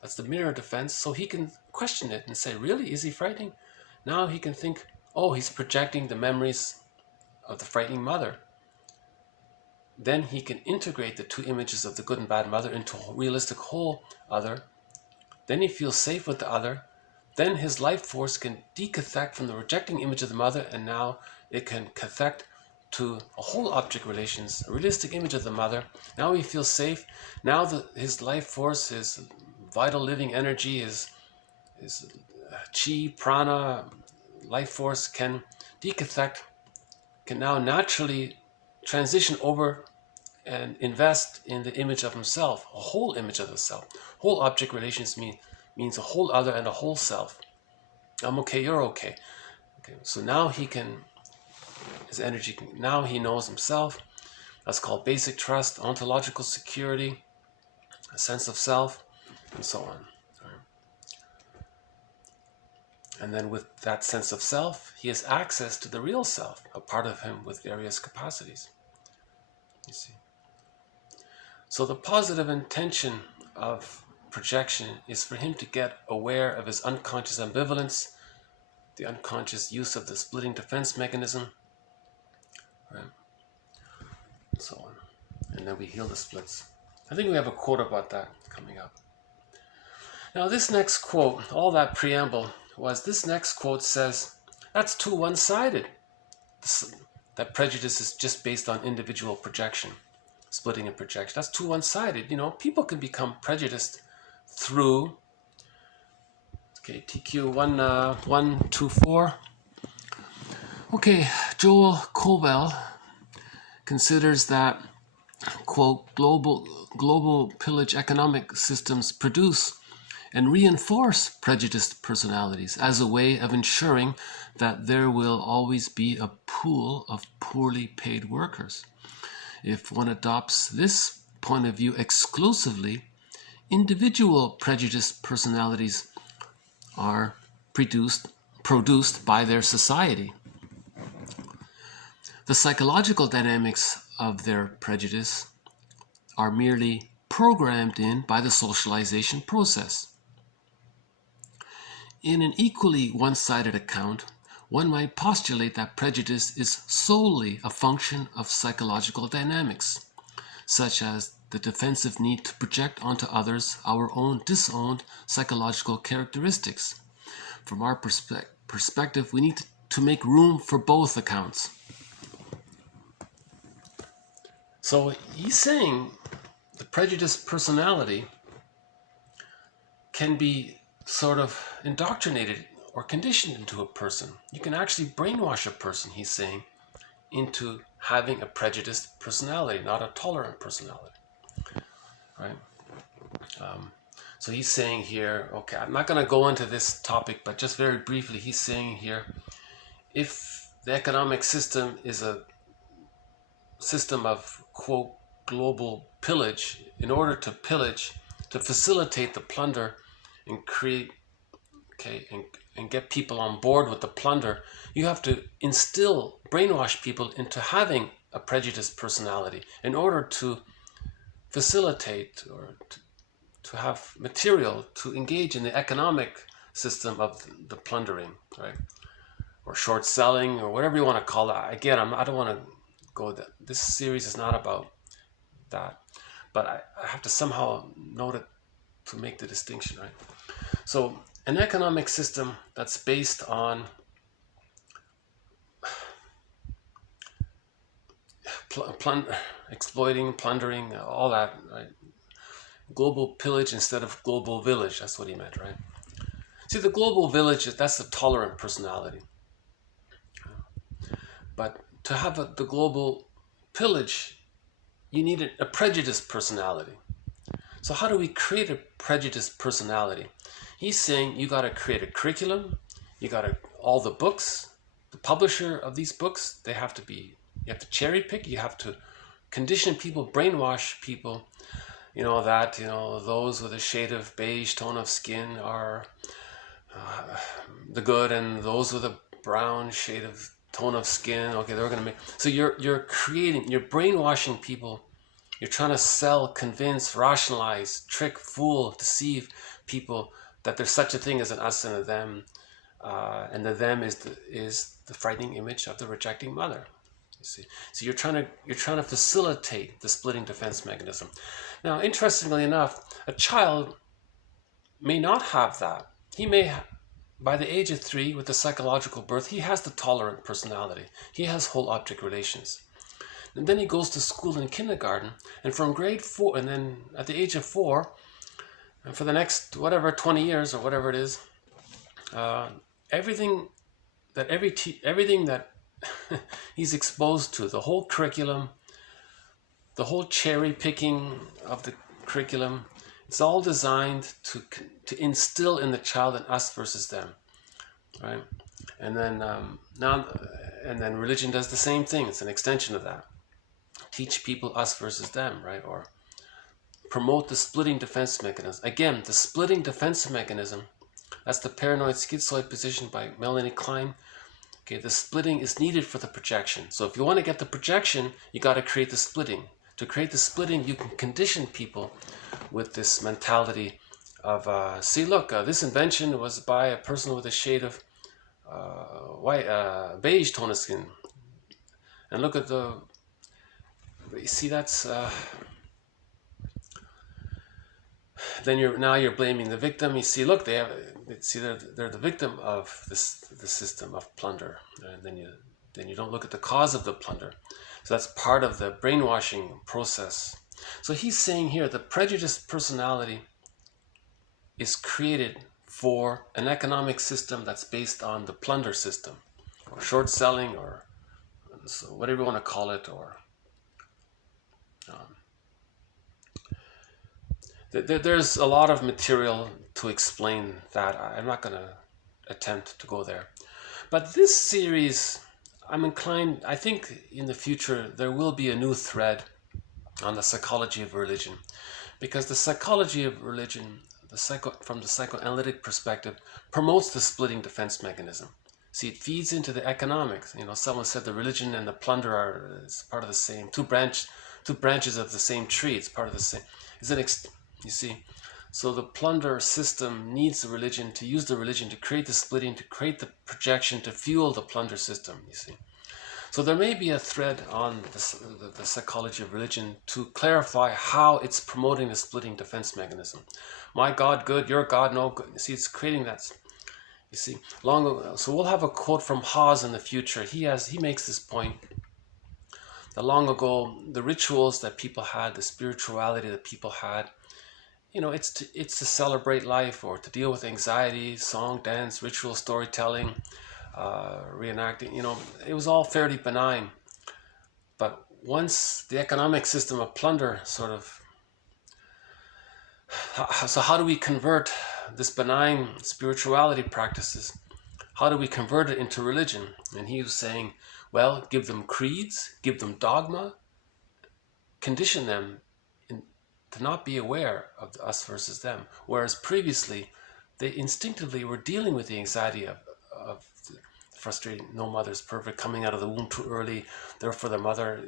That's the mirror defense. So he can question it and say, really, is he frightening? Now he can think, oh, he's projecting the memories of the frightening mother. Then he can integrate the two images of the good and bad mother into a realistic whole other. Then he feels safe with the other. Then his life force can decathect from the rejecting image of the mother, and now it can cathect to a whole object relations, a realistic image of the mother. Now he feels safe. Now his life force, his vital living energy, his chi, prana, life force can decathect, can now naturally transition over and invest in the image of himself, a whole image of the self. Whole object relations means a whole other and a whole self. I'm okay, you're okay. Okay, so now he can, his energy, now he knows himself. That's called basic trust, ontological security, a sense of self, and so on. And then with that sense of self, he has access to the real self, a part of him with various capacities. You see. So the positive intention of projection is for him to get aware of his unconscious ambivalence, the unconscious use of the splitting defense mechanism, right? And so on. And then we heal the splits. I think we have a quote about that coming up. Now this next quote, all that preamble, this next quote says, that's too one-sided. That prejudice is just based on individual projection, splitting and projection. That's too one-sided. You know, people can become prejudiced through, okay, TQ 124. Okay, Joel Covell considers that, quote, global pillage economic systems produce and reinforce prejudiced personalities as a way of ensuring that there will always be a pool of poorly paid workers. If one adopts this point of view exclusively, individual prejudiced personalities are produced by their society. The psychological dynamics of their prejudice are merely programmed in by the socialization process. In an equally one-sided account, one might postulate that prejudice is solely a function of psychological dynamics, such as the defensive need to project onto others our own disowned psychological characteristics. From our perspective, we need to make room for both accounts. So he's saying the prejudiced personality can be sort of indoctrinated or conditioned into a person. You can actually brainwash a person, he's saying, into having a prejudiced personality, not a tolerant personality, right? So he's saying here, okay, I'm not going to go into this topic, but just very briefly, he's saying here, if the economic system is a system of, quote, global pillage, in order to pillage, to facilitate the plunder and create, okay, and get people on board with the plunder, you have to brainwash people into having a prejudiced personality in order to facilitate or to have material to engage in the economic system of the plundering, right? Or short selling, or whatever you want to call it. Again, I don't want to go that. This series is not about that, but I have to somehow note it to make the distinction, right? So an economic system that's based on exploiting, plundering, all that, right? Global pillage instead of global village, that's what he meant, right? See, the global village, that's the tolerant personality. But to have the global pillage, you need a prejudiced personality. So how do we create a prejudiced personality? He's saying you got to create a curriculum, you got to, all the books, the publisher of these books, you have to cherry pick, you have to condition people, brainwash people, that, those with a shade of beige tone of skin are the good, and those with a brown shade of tone of skin, okay, they're going to make, so you're brainwashing people. You're trying to sell, convince, rationalize, trick, fool, deceive people that there's such a thing as an us and a them, and the them is the frightening image of the rejecting mother. You see, so you're trying to facilitate the splitting defense mechanism. Now, interestingly enough, a child may not have that. He may, by the age of 3, with the psychological birth, he has the tolerant personality. He has whole object relations. And then he goes to school in kindergarten, and from grade 4, and then at the age of 4, and for the next, 20 years or whatever it is, everything that he's exposed to, the whole curriculum, the whole cherry picking of the curriculum, it's all designed to instill in the child an us versus them, right? And then and then religion does the same thing. It's an extension of that. Teach people us versus them, right? Or promote the splitting defense mechanism. Again, the splitting defense mechanism, that's the paranoid schizoid position by Melanie Klein. Okay, the splitting is needed for the projection. So if you want to get the projection, you got to create the splitting. To create the splitting, you can condition people with this mentality of, see, look, this invention was by a person with a shade of beige tone of skin. And look at the, you see, that's, then you're blaming the victim. You see, look, they're the victim of the system of plunder, and then you don't look at the cause of the plunder. So that's part of the brainwashing process. So he's saying here the prejudiced personality is created for an economic system that's based on the plunder system, or short selling, or so whatever you want to call it, or there's a lot of material to explain that. I'm not going to attempt to go there. But this series, I'm inclined, I think in the future there will be a new thread on the psychology of religion. Because the psychology of religion, from the psychoanalytic perspective, promotes the splitting defense mechanism. See, it feeds into the economics. You know, someone said the religion and the plunder are part of the same, two branches of the same tree. It's part of the same. You see, so the plunder system needs the religion, to use the religion to create the splitting, to create the projection, to fuel the plunder system, you see. So there may be a thread on the psychology of religion to clarify how it's promoting the splitting defense mechanism. My God good, your God no good. You see, it's creating that. You see, long ago, so we'll have a quote from Aase in the future. He makes this point that long ago, the rituals that people had, the spirituality that people had, you know, it's to celebrate life or to deal with anxiety, song, dance, ritual storytelling, reenacting, you know, it was all fairly benign. But once the economic system of plunder sort of, so how do we convert this benign spirituality practices? How do we convert it into religion? And he was saying, well, give them creeds, give them dogma, condition them to not be aware of the us versus them. Whereas previously, they instinctively were dealing with the anxiety of frustrating, no mother's perfect, coming out of the womb too early, therefore the mother,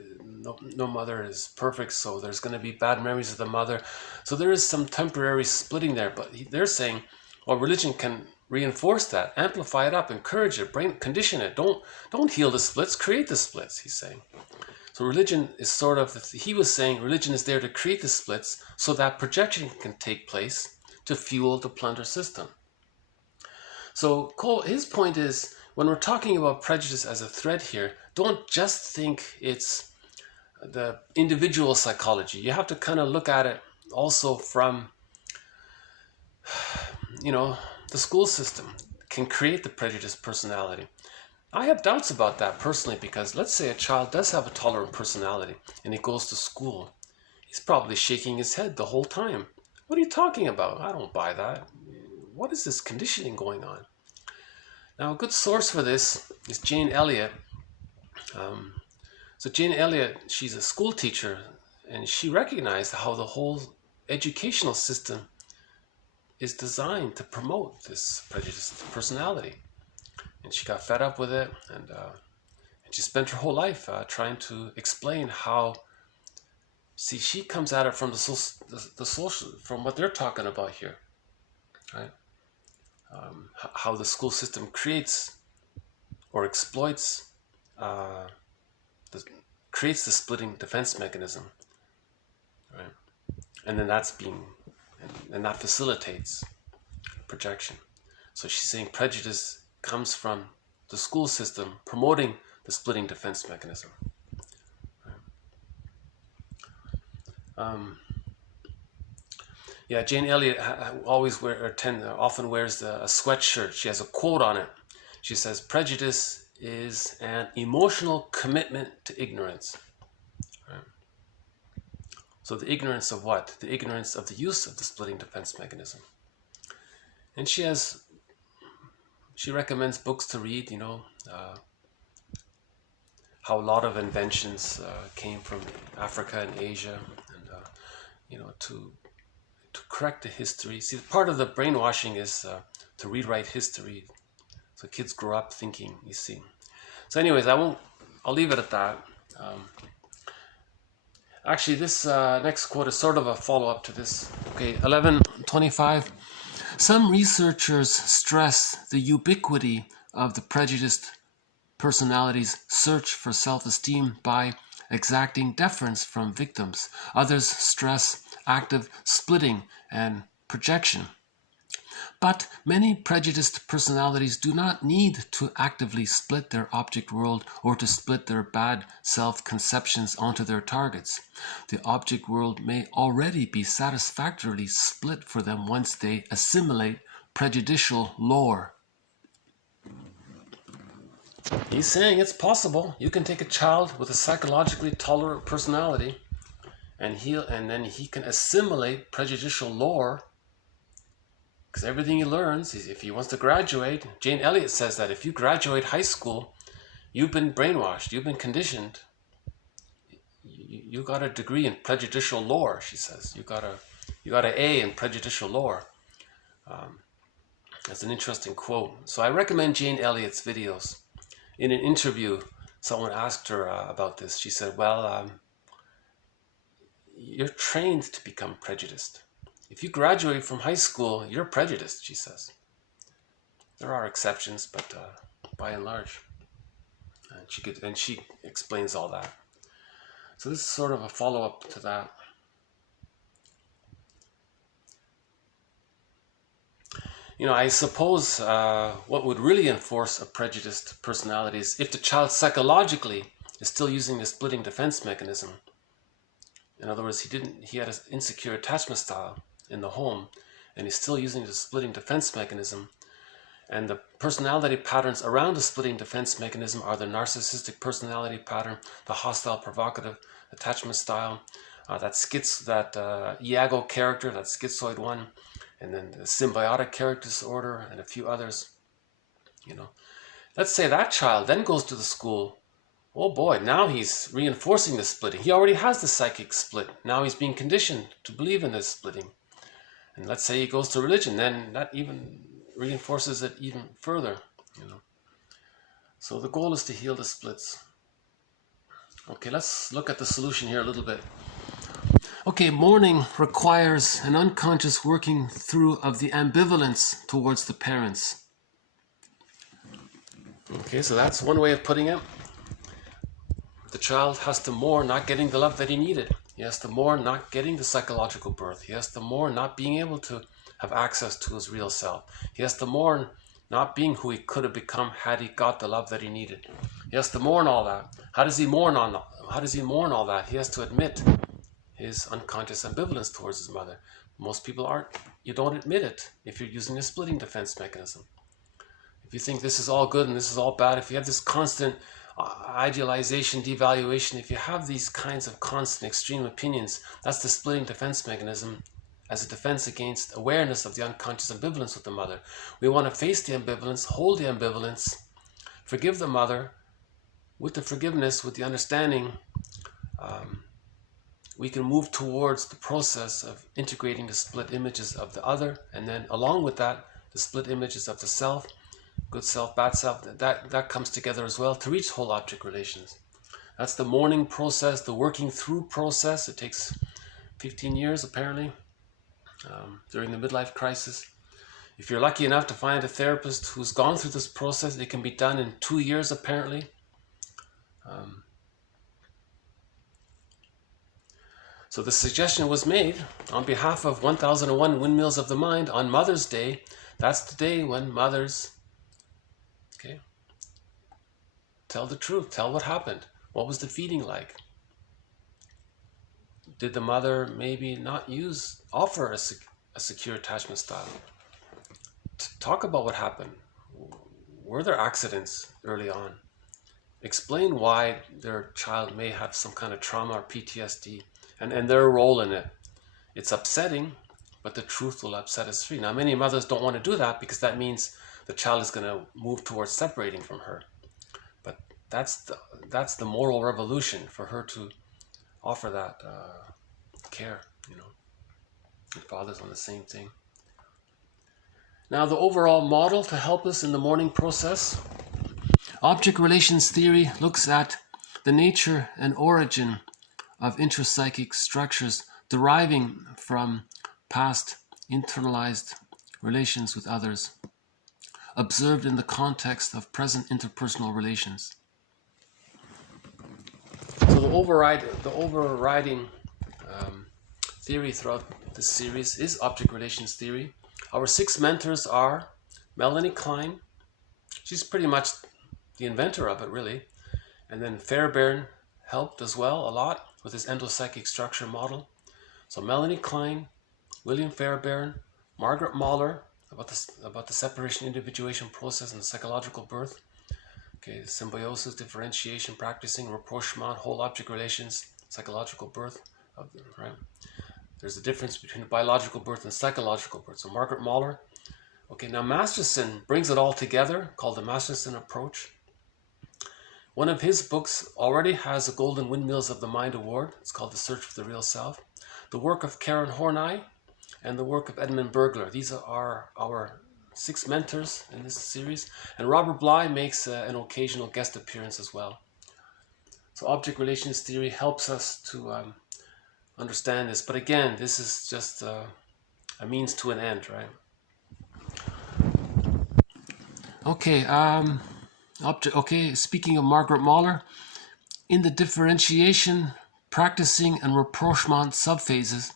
no mother is perfect, so there's going to be bad memories of the mother. So there is some temporary splitting there, but they're saying, well, religion can reinforce that, amplify it up, encourage it, condition it. Don't heal the splits, create the splits, he's saying. So religion is sort of, he was saying religion is there to create the splits so that projection can take place to fuel the plunder system. So his point is, when we're talking about prejudice as a thread here, don't just think it's the individual psychology. You have to kind of look at it also from, you know, the school system can create the prejudiced personality. I have doubts about that personally, because let's say a child does have a tolerant personality and he goes to school. He's probably shaking his head the whole time. What are you talking about? I don't buy that. What is this conditioning going on? Now, a good source for this is Jane Elliott. So Jane Elliott, she's a school teacher, and she recognized how the whole educational system is designed to promote this prejudiced personality. And she got fed up with it, and she spent her whole life trying to explain how. See, she comes at it from the social, from what they're talking about here, right? How the school system creates or exploits, creates the splitting defense mechanism, right? And then and that facilitates projection. So she's saying prejudice comes from the school system promoting the splitting defense mechanism. Yeah, Jane Elliott often wears a sweatshirt. She has a quote on it. She says, "Prejudice is an emotional commitment to ignorance." Right? So the ignorance of what? The ignorance of the use of the splitting defense mechanism. And she recommends books to read, how a lot of inventions came from Africa and Asia, and to correct the history. See, part of the brainwashing is to rewrite history, so kids grow up thinking. You see. So, anyways, I'll leave it at that. Actually, this next quote is sort of a follow-up to this. Okay, 1125. Some researchers stress the ubiquity of the prejudiced personality's search for self-esteem by exacting deference from victims. Others stress active splitting and projection. But many prejudiced personalities do not need to actively split their object world or to split their bad self-conceptions onto their targets. The object world may already be satisfactorily split for them once they assimilate prejudicial lore. He's saying it's possible. You can take a child with a psychologically tolerant personality and then he can assimilate prejudicial lore, because everything he learns, if he wants to graduate, Jane Elliott says that if you graduate high school, you've been brainwashed, you've been conditioned. You got a degree in prejudicial lore, she says. You got an A in prejudicial lore. That's an interesting quote. So I recommend Jane Elliott's videos. In an interview, someone asked her about this. She said, well, you're trained to become prejudiced. If you graduate from high school, you're prejudiced, she says. There are exceptions, but by and large. And she explains all that. So this is sort of a follow-up to that. I suppose what would really enforce a prejudiced personality is if the child psychologically is still using the splitting defense mechanism. In other words, he had an insecure attachment style in the home, and he's still using the splitting defense mechanism. And the personality patterns around the splitting defense mechanism are the narcissistic personality pattern, the hostile provocative attachment style, that Iago character, that schizoid one, and then the symbiotic character disorder, and a few others. Let's say that child then goes to the school. Oh boy, now he's reinforcing the splitting. He already has the psychic split. Now he's being conditioned to believe in this splitting. And let's say he goes to religion, then that even reinforces it even further. So the goal is to heal the splits. Okay, let's look at the solution here a little bit. Okay, mourning requires an unconscious working through of the ambivalence towards the parents. Okay, so that's one way of putting it. The child has to mourn not getting the love that he needed. He has to mourn not getting the psychological birth. He has to mourn not being able to have access to his real self. He has to mourn not being who he could have become had he got the love that he needed. He has to mourn all that. How does he mourn all that? He has to admit his unconscious ambivalence towards his mother. Most people aren't. You don't admit it if you're using a splitting defense mechanism. If you think this is all good and this is all bad, if you have this constant idealization, devaluation, if you have these kinds of constant extreme opinions, that's the splitting defense mechanism as a defense against awareness of the unconscious ambivalence with the mother. We want to face the ambivalence, hold the ambivalence, forgive the mother. With the forgiveness, with the understanding, we can move towards the process of integrating the split images of the other, and then along with that, the split images of the self, good self, bad self, that comes together as well to reach whole object relations. That's the mourning process, the working through process. It takes 15 years apparently during the midlife crisis. If you're lucky enough to find a therapist who's gone through this process, it can be done in 2 years apparently. So the suggestion was made on behalf of 1001 Windmills of the Mind on Mother's Day. That's the day when mothers, tell the truth, tell what happened. What was the feeding like? Did the mother maybe not offer a secure attachment style? Talk about what happened. Were there accidents early on? Explain why their child may have some kind of trauma or PTSD. and their role in it. It's upsetting, but the truth will upset us free. Now, many mothers don't want to do that because that means the child is going to move towards separating from her. But that's the moral revolution, for her to offer that care, you know. And father's on the same thing. Now, the overall model to help us in the mourning process. Object relations theory looks at the nature and origin of intrapsychic structures deriving from past internalized relations with others, observed in the context of present interpersonal relations. So the overriding theory throughout this series is object relations theory. Our 6 mentors are Melanie Klein. She's pretty much the inventor of it, really. And then Fairbairn helped as well a lot with his endopsychic structure model. So Melanie Klein, William Fairbairn, Margaret Mahler about the separation individuation process and the psychological birth. Okay, symbiosis, differentiation, practicing, rapprochement, whole object relations, psychological birth. Right? There's a difference between biological birth and psychological birth. So Margaret Mahler. Okay, now Masterson brings it all together, called the Masterson approach. One of his books already has a Golden Windmills of the Mind Award. It's called The Search for the Real Self. The work of Karen Horney and the work of Edmund Bergler. These are our 6 mentors in this series. And Robert Bly makes an occasional guest appearance as well. So object relations theory helps us to understand this. But again, this is just a means to an end, right? Okay, speaking of Margaret Mahler, in the differentiation, practicing, and rapprochement subphases,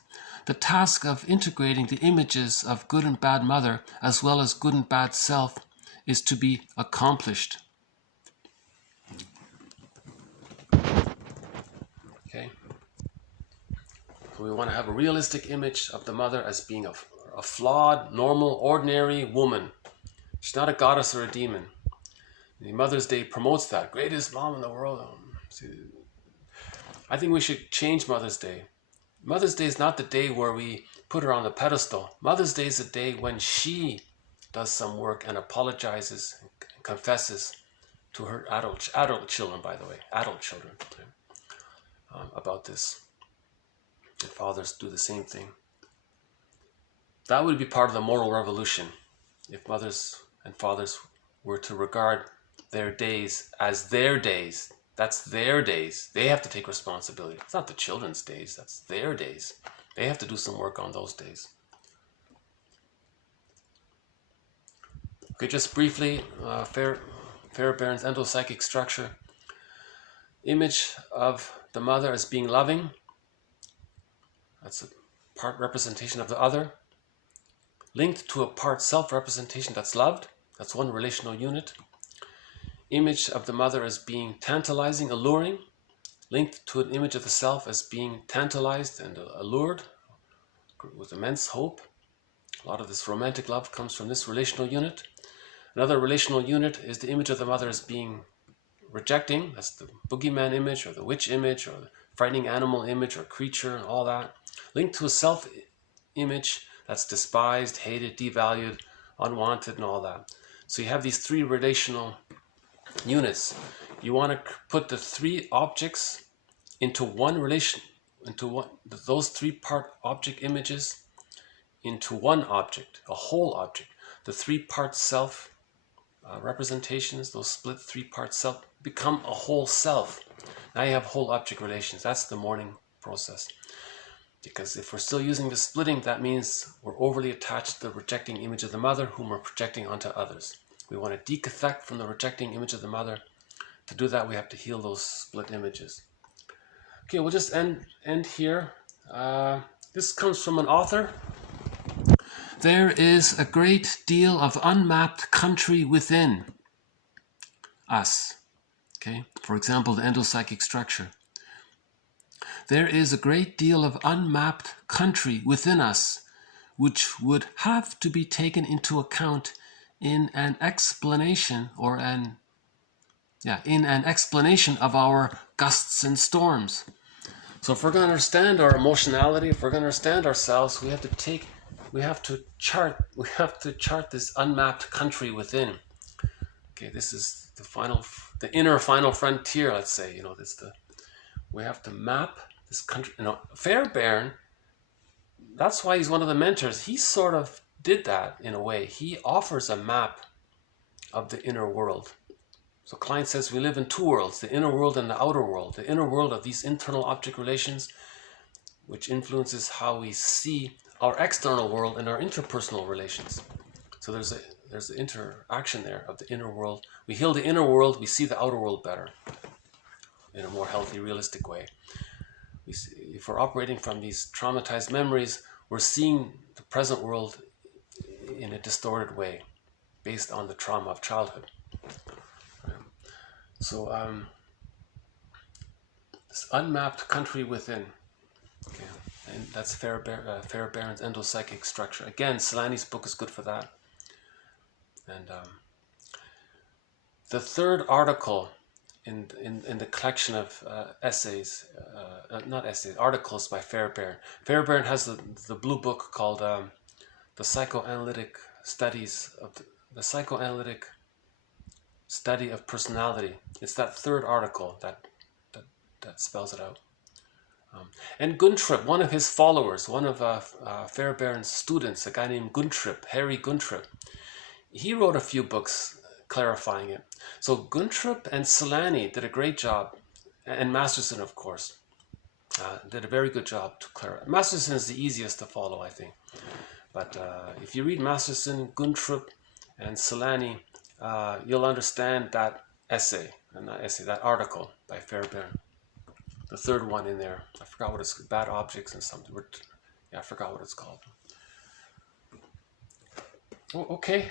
the task of integrating the images of good and bad mother as well as good and bad self is to be accomplished. Okay. So we want to have a realistic image of the mother as being a flawed, normal, ordinary woman. She's not a goddess or a demon. The Mother's Day promotes that. Greatest mom in the world. I think we should change Mother's Day. Mother's Day is not the day where we put her on the pedestal. Mother's Day is the day when she does some work and apologizes and confesses to her adult children, by the way, adult children, about this. And fathers do the same thing. That would be part of the moral revolution if mothers and fathers were to regard their days as their days. That's their days. They have to take responsibility. It's not the children's days. That's their days. They have to do some work on those days. Okay, just briefly, Fairbairn's endopsychic structure. Image of the mother as being loving. That's a part representation of the other. Linked to a part self-representation that's loved. That's one relational unit. Image of the mother as being tantalizing, alluring, linked to an image of the self as being tantalized and allured with immense hope. A lot of this romantic love comes from this relational unit. Another relational unit is the image of the mother as being rejecting. That's the boogeyman image or the witch image or the frightening animal image or creature and all that. Linked to a self image that's despised, hated, devalued, unwanted and all that. So you have these 3 relational units. You want to put the 3 objects into one relation, those 3 part object images into one object, a whole object. The 3 part self representations, those split 3 part self, become a whole self. Now you have whole object relations. That's the mourning process. Because if we're still using the splitting, that means we're overly attached to the rejecting image of the mother whom we're projecting onto others. We want to decathect from the rejecting image of the mother. To do that, we have to heal those split images. Okay, we'll just end here. This comes from an author. There is a great deal of unmapped country within us. Okay, for example, the endopsychic structure. There is a great deal of unmapped country within us, which would have to be taken into account in an explanation of our gusts and storms. So if we're going to understand our emotionality, if we're going to understand ourselves, we have to chart this unmapped country within. Okay, this is the inner final frontier, let's say. We have to map this country. Fairbairn, that's why he's one of the mentors. He sort of did that in a way. He offers a map of the inner world. So Klein says we live in two worlds, the inner world and the outer world. The inner world of these internal object relations, which influences how we see our external world and our interpersonal relations. So there's an interaction there of the inner world. We heal the inner world, we see the outer world better in a more healthy, realistic way. If we're operating from these traumatized memories, we're seeing the present world in a distorted way based on the trauma of childhood. So this unmapped country within, okay, and that's Fairbairn's endopsychic structure. Again, Celani's book is good for that. And the third article in the collection of articles by Fairbairn. Fairbairn has the blue book called the psychoanalytic study of personality. It's that third article that spells it out. And Guntrip, one of his followers, one of Fairbairn's students, a guy named Guntrip, Harry Guntrip, he wrote a few books clarifying it. So Guntrip and Celani did a great job, and Masterson, of course, did a very good job to clarify. Masterson is the easiest to follow, I think. But if you read Masterson, Guntrip, and Celani, you'll understand that that article by Fairbairn. The third one in there, I forgot what it's called, Bad Objects and something. Yeah, I forgot what it's called. Oh, okay.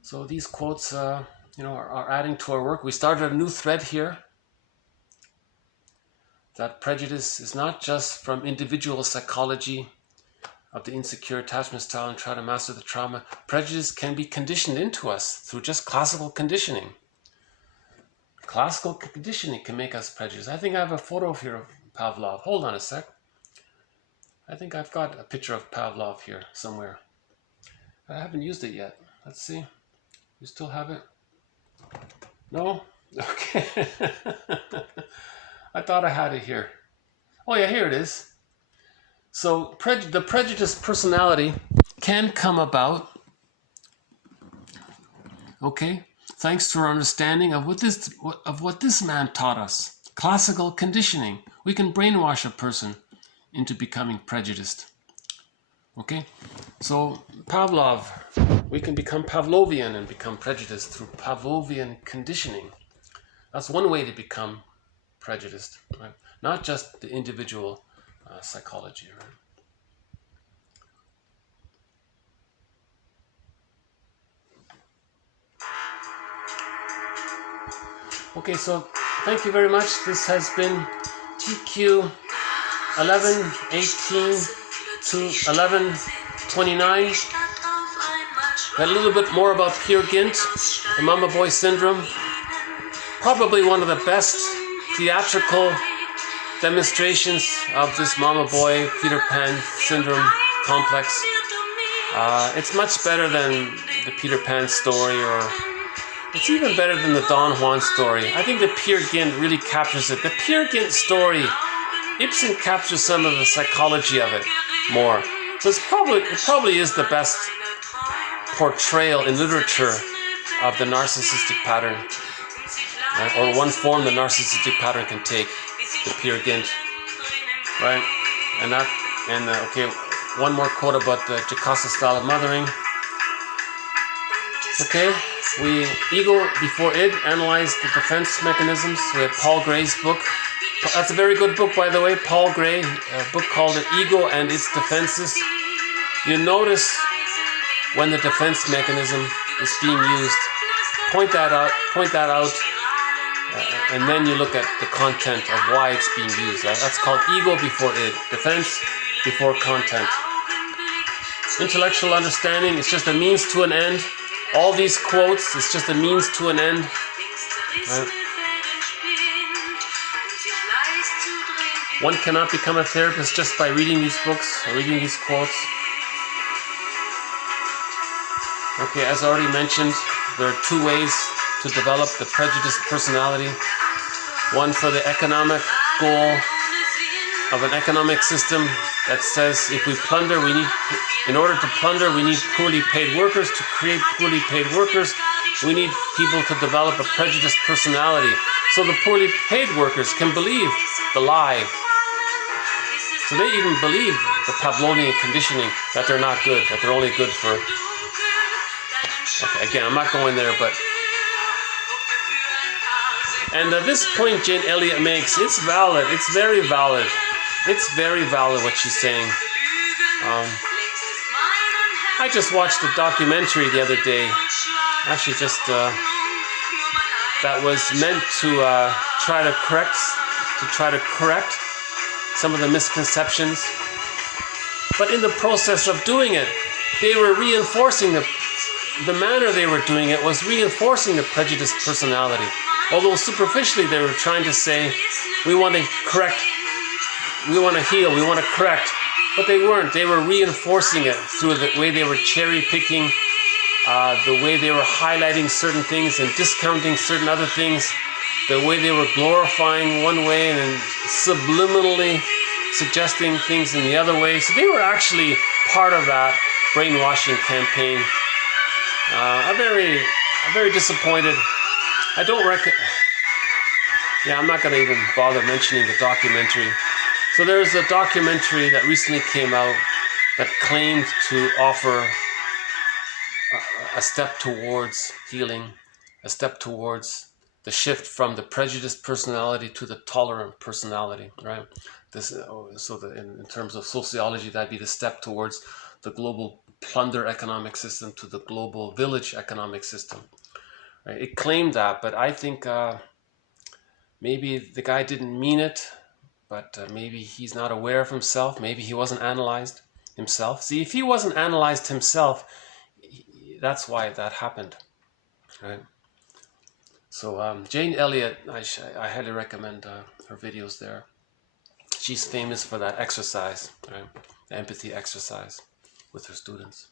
So these quotes, are adding to our work. We started a new thread here. That prejudice is not just from individual psychology of the insecure attachment style and try to master the trauma. Prejudice can be conditioned into us through just classical conditioning. Classical conditioning can make us prejudiced. I think I have a photo here of Pavlov. Hold on a sec. I think I've got a picture of Pavlov here somewhere. I haven't used it yet. Let's see. You still have it? No? Okay. I thought I had it here. Oh yeah, here it is. So the prejudiced personality can come about, okay, thanks to our understanding of what this man taught us. Classical conditioning. We can brainwash a person into becoming prejudiced. Okay, so Pavlov, we can become Pavlovian and become prejudiced through Pavlovian conditioning. That's one way to become prejudiced, right? Not just the individual psychology, right? Okay, so thank you very much. This has been TQ 1118 to 1129. Got a little bit more about Peer Gynt, the Mama Boy Syndrome. Probably one of the best theatrical demonstrations of this Mama Boy Peter Pan Syndrome complex. It's much better than the Peter Pan story, or it's even better than the Don Juan story. I think the Peer Gynt really captures it. The Peer Gynt story, Ibsen captures some of the psychology of it more. So it probably is the best portrayal in literature of the narcissistic pattern, right? Or one form the narcissistic pattern can take, the Peer Gynt, right? Okay, one more quote about the Jocasta style of mothering. Okay, ego before id, analyze the defense mechanisms. We have Paul Gray's book. That's a very good book, by the way. Paul Gray, a book called The Ego and Its Defenses. You notice when the defense mechanism is being used. Point that out, and then you look at the content of why it's being used. That's called ego before id, defense before content. Intellectual understanding is just a means to an end. All these quotes, it's just a means to an end. Right? One cannot become a therapist just by reading these books or reading these quotes. Okay, as I already mentioned, there are two ways to develop the prejudiced personality. One for the economic goal of an economic system that says if we plunder, in order to plunder, we need poorly paid workers. To create poorly paid workers, we need people to develop a prejudiced personality. So the poorly paid workers can believe the lie. So they even believe the Pavlovian conditioning that they're not good, that they're only good for... Okay, again, I'm not going there, but... And this point Jane Elliott makes, it's valid, it's very valid. It's very valid what she's saying. I just watched a documentary the other day, actually just that was meant to try to correct some of the misconceptions. But in the process of doing it, they were reinforcing the manner they were doing it was reinforcing the prejudiced personality. Although superficially they were trying to say, we want to correct, we want to heal, we want to correct. But they weren't. They were reinforcing it through the way they were cherry picking, the way they were highlighting certain things and discounting certain other things, the way they were glorifying one way and then subliminally suggesting things in the other way. So they were actually part of that brainwashing campaign. I'm very disappointed. I don't I'm not going to even bother mentioning the documentary. So there's a documentary that recently came out that claimed to offer a step towards healing, a step towards the shift from the prejudiced personality to the tolerant personality, right? In terms of sociology, that'd be the step towards the global plunder economic system to the global village economic system. Right? It claimed that, but I think maybe the guy didn't mean it, but maybe he's not aware of himself. Maybe he wasn't analyzed himself. See, if he wasn't analyzed himself, that's why that happened, right? So Jane Elliott, I highly recommend her videos there. She's famous for that exercise, right? The empathy exercise with her students.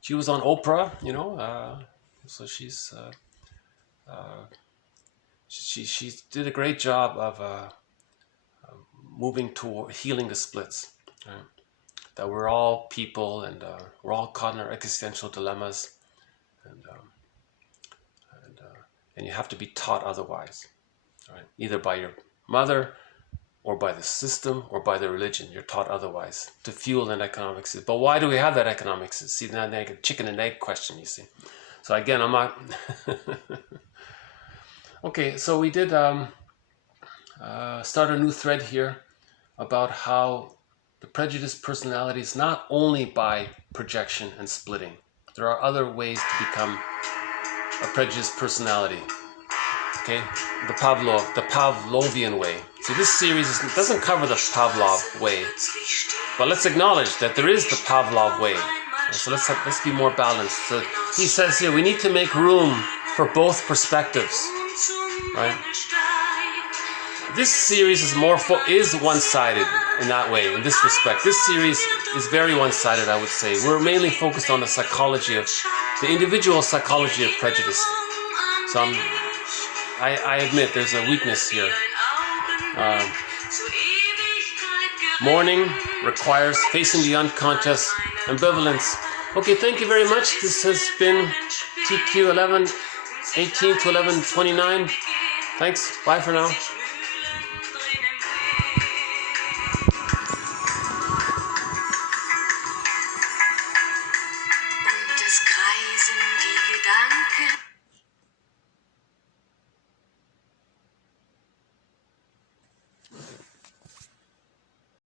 She was on Oprah, you know, so she did a great job of moving toward healing the splits, right? That we're all people and we're all caught in our existential dilemmas, and you have to be taught otherwise, right? Either by your mother or by the system or by the religion. You're taught otherwise to fuel an economic system. But why do we have that economic system? See, now a chicken and egg question, you see. So again, I'm not... Okay, so we did start a new thread here about how the prejudiced personality is not only by projection and splitting. There are other ways to become a prejudiced personality. Okay, the Pavlovian way. See, this series doesn't cover the Pavlov way, but let's acknowledge that there is the Pavlov way. So let's be more balanced. So he says here, we need to make room for both perspectives, right? This series is one-sided in that way, in this respect. This series is very one-sided, I would say. We're mainly focused on the psychology of, the individual psychology of prejudice. So I admit there's a weakness here. Mourning requires facing the unconscious, ambivalence. Okay, thank you very much. This has been TQ 1118 to 1129. Thanks. Bye for now. Und es kreisen die Gedanken.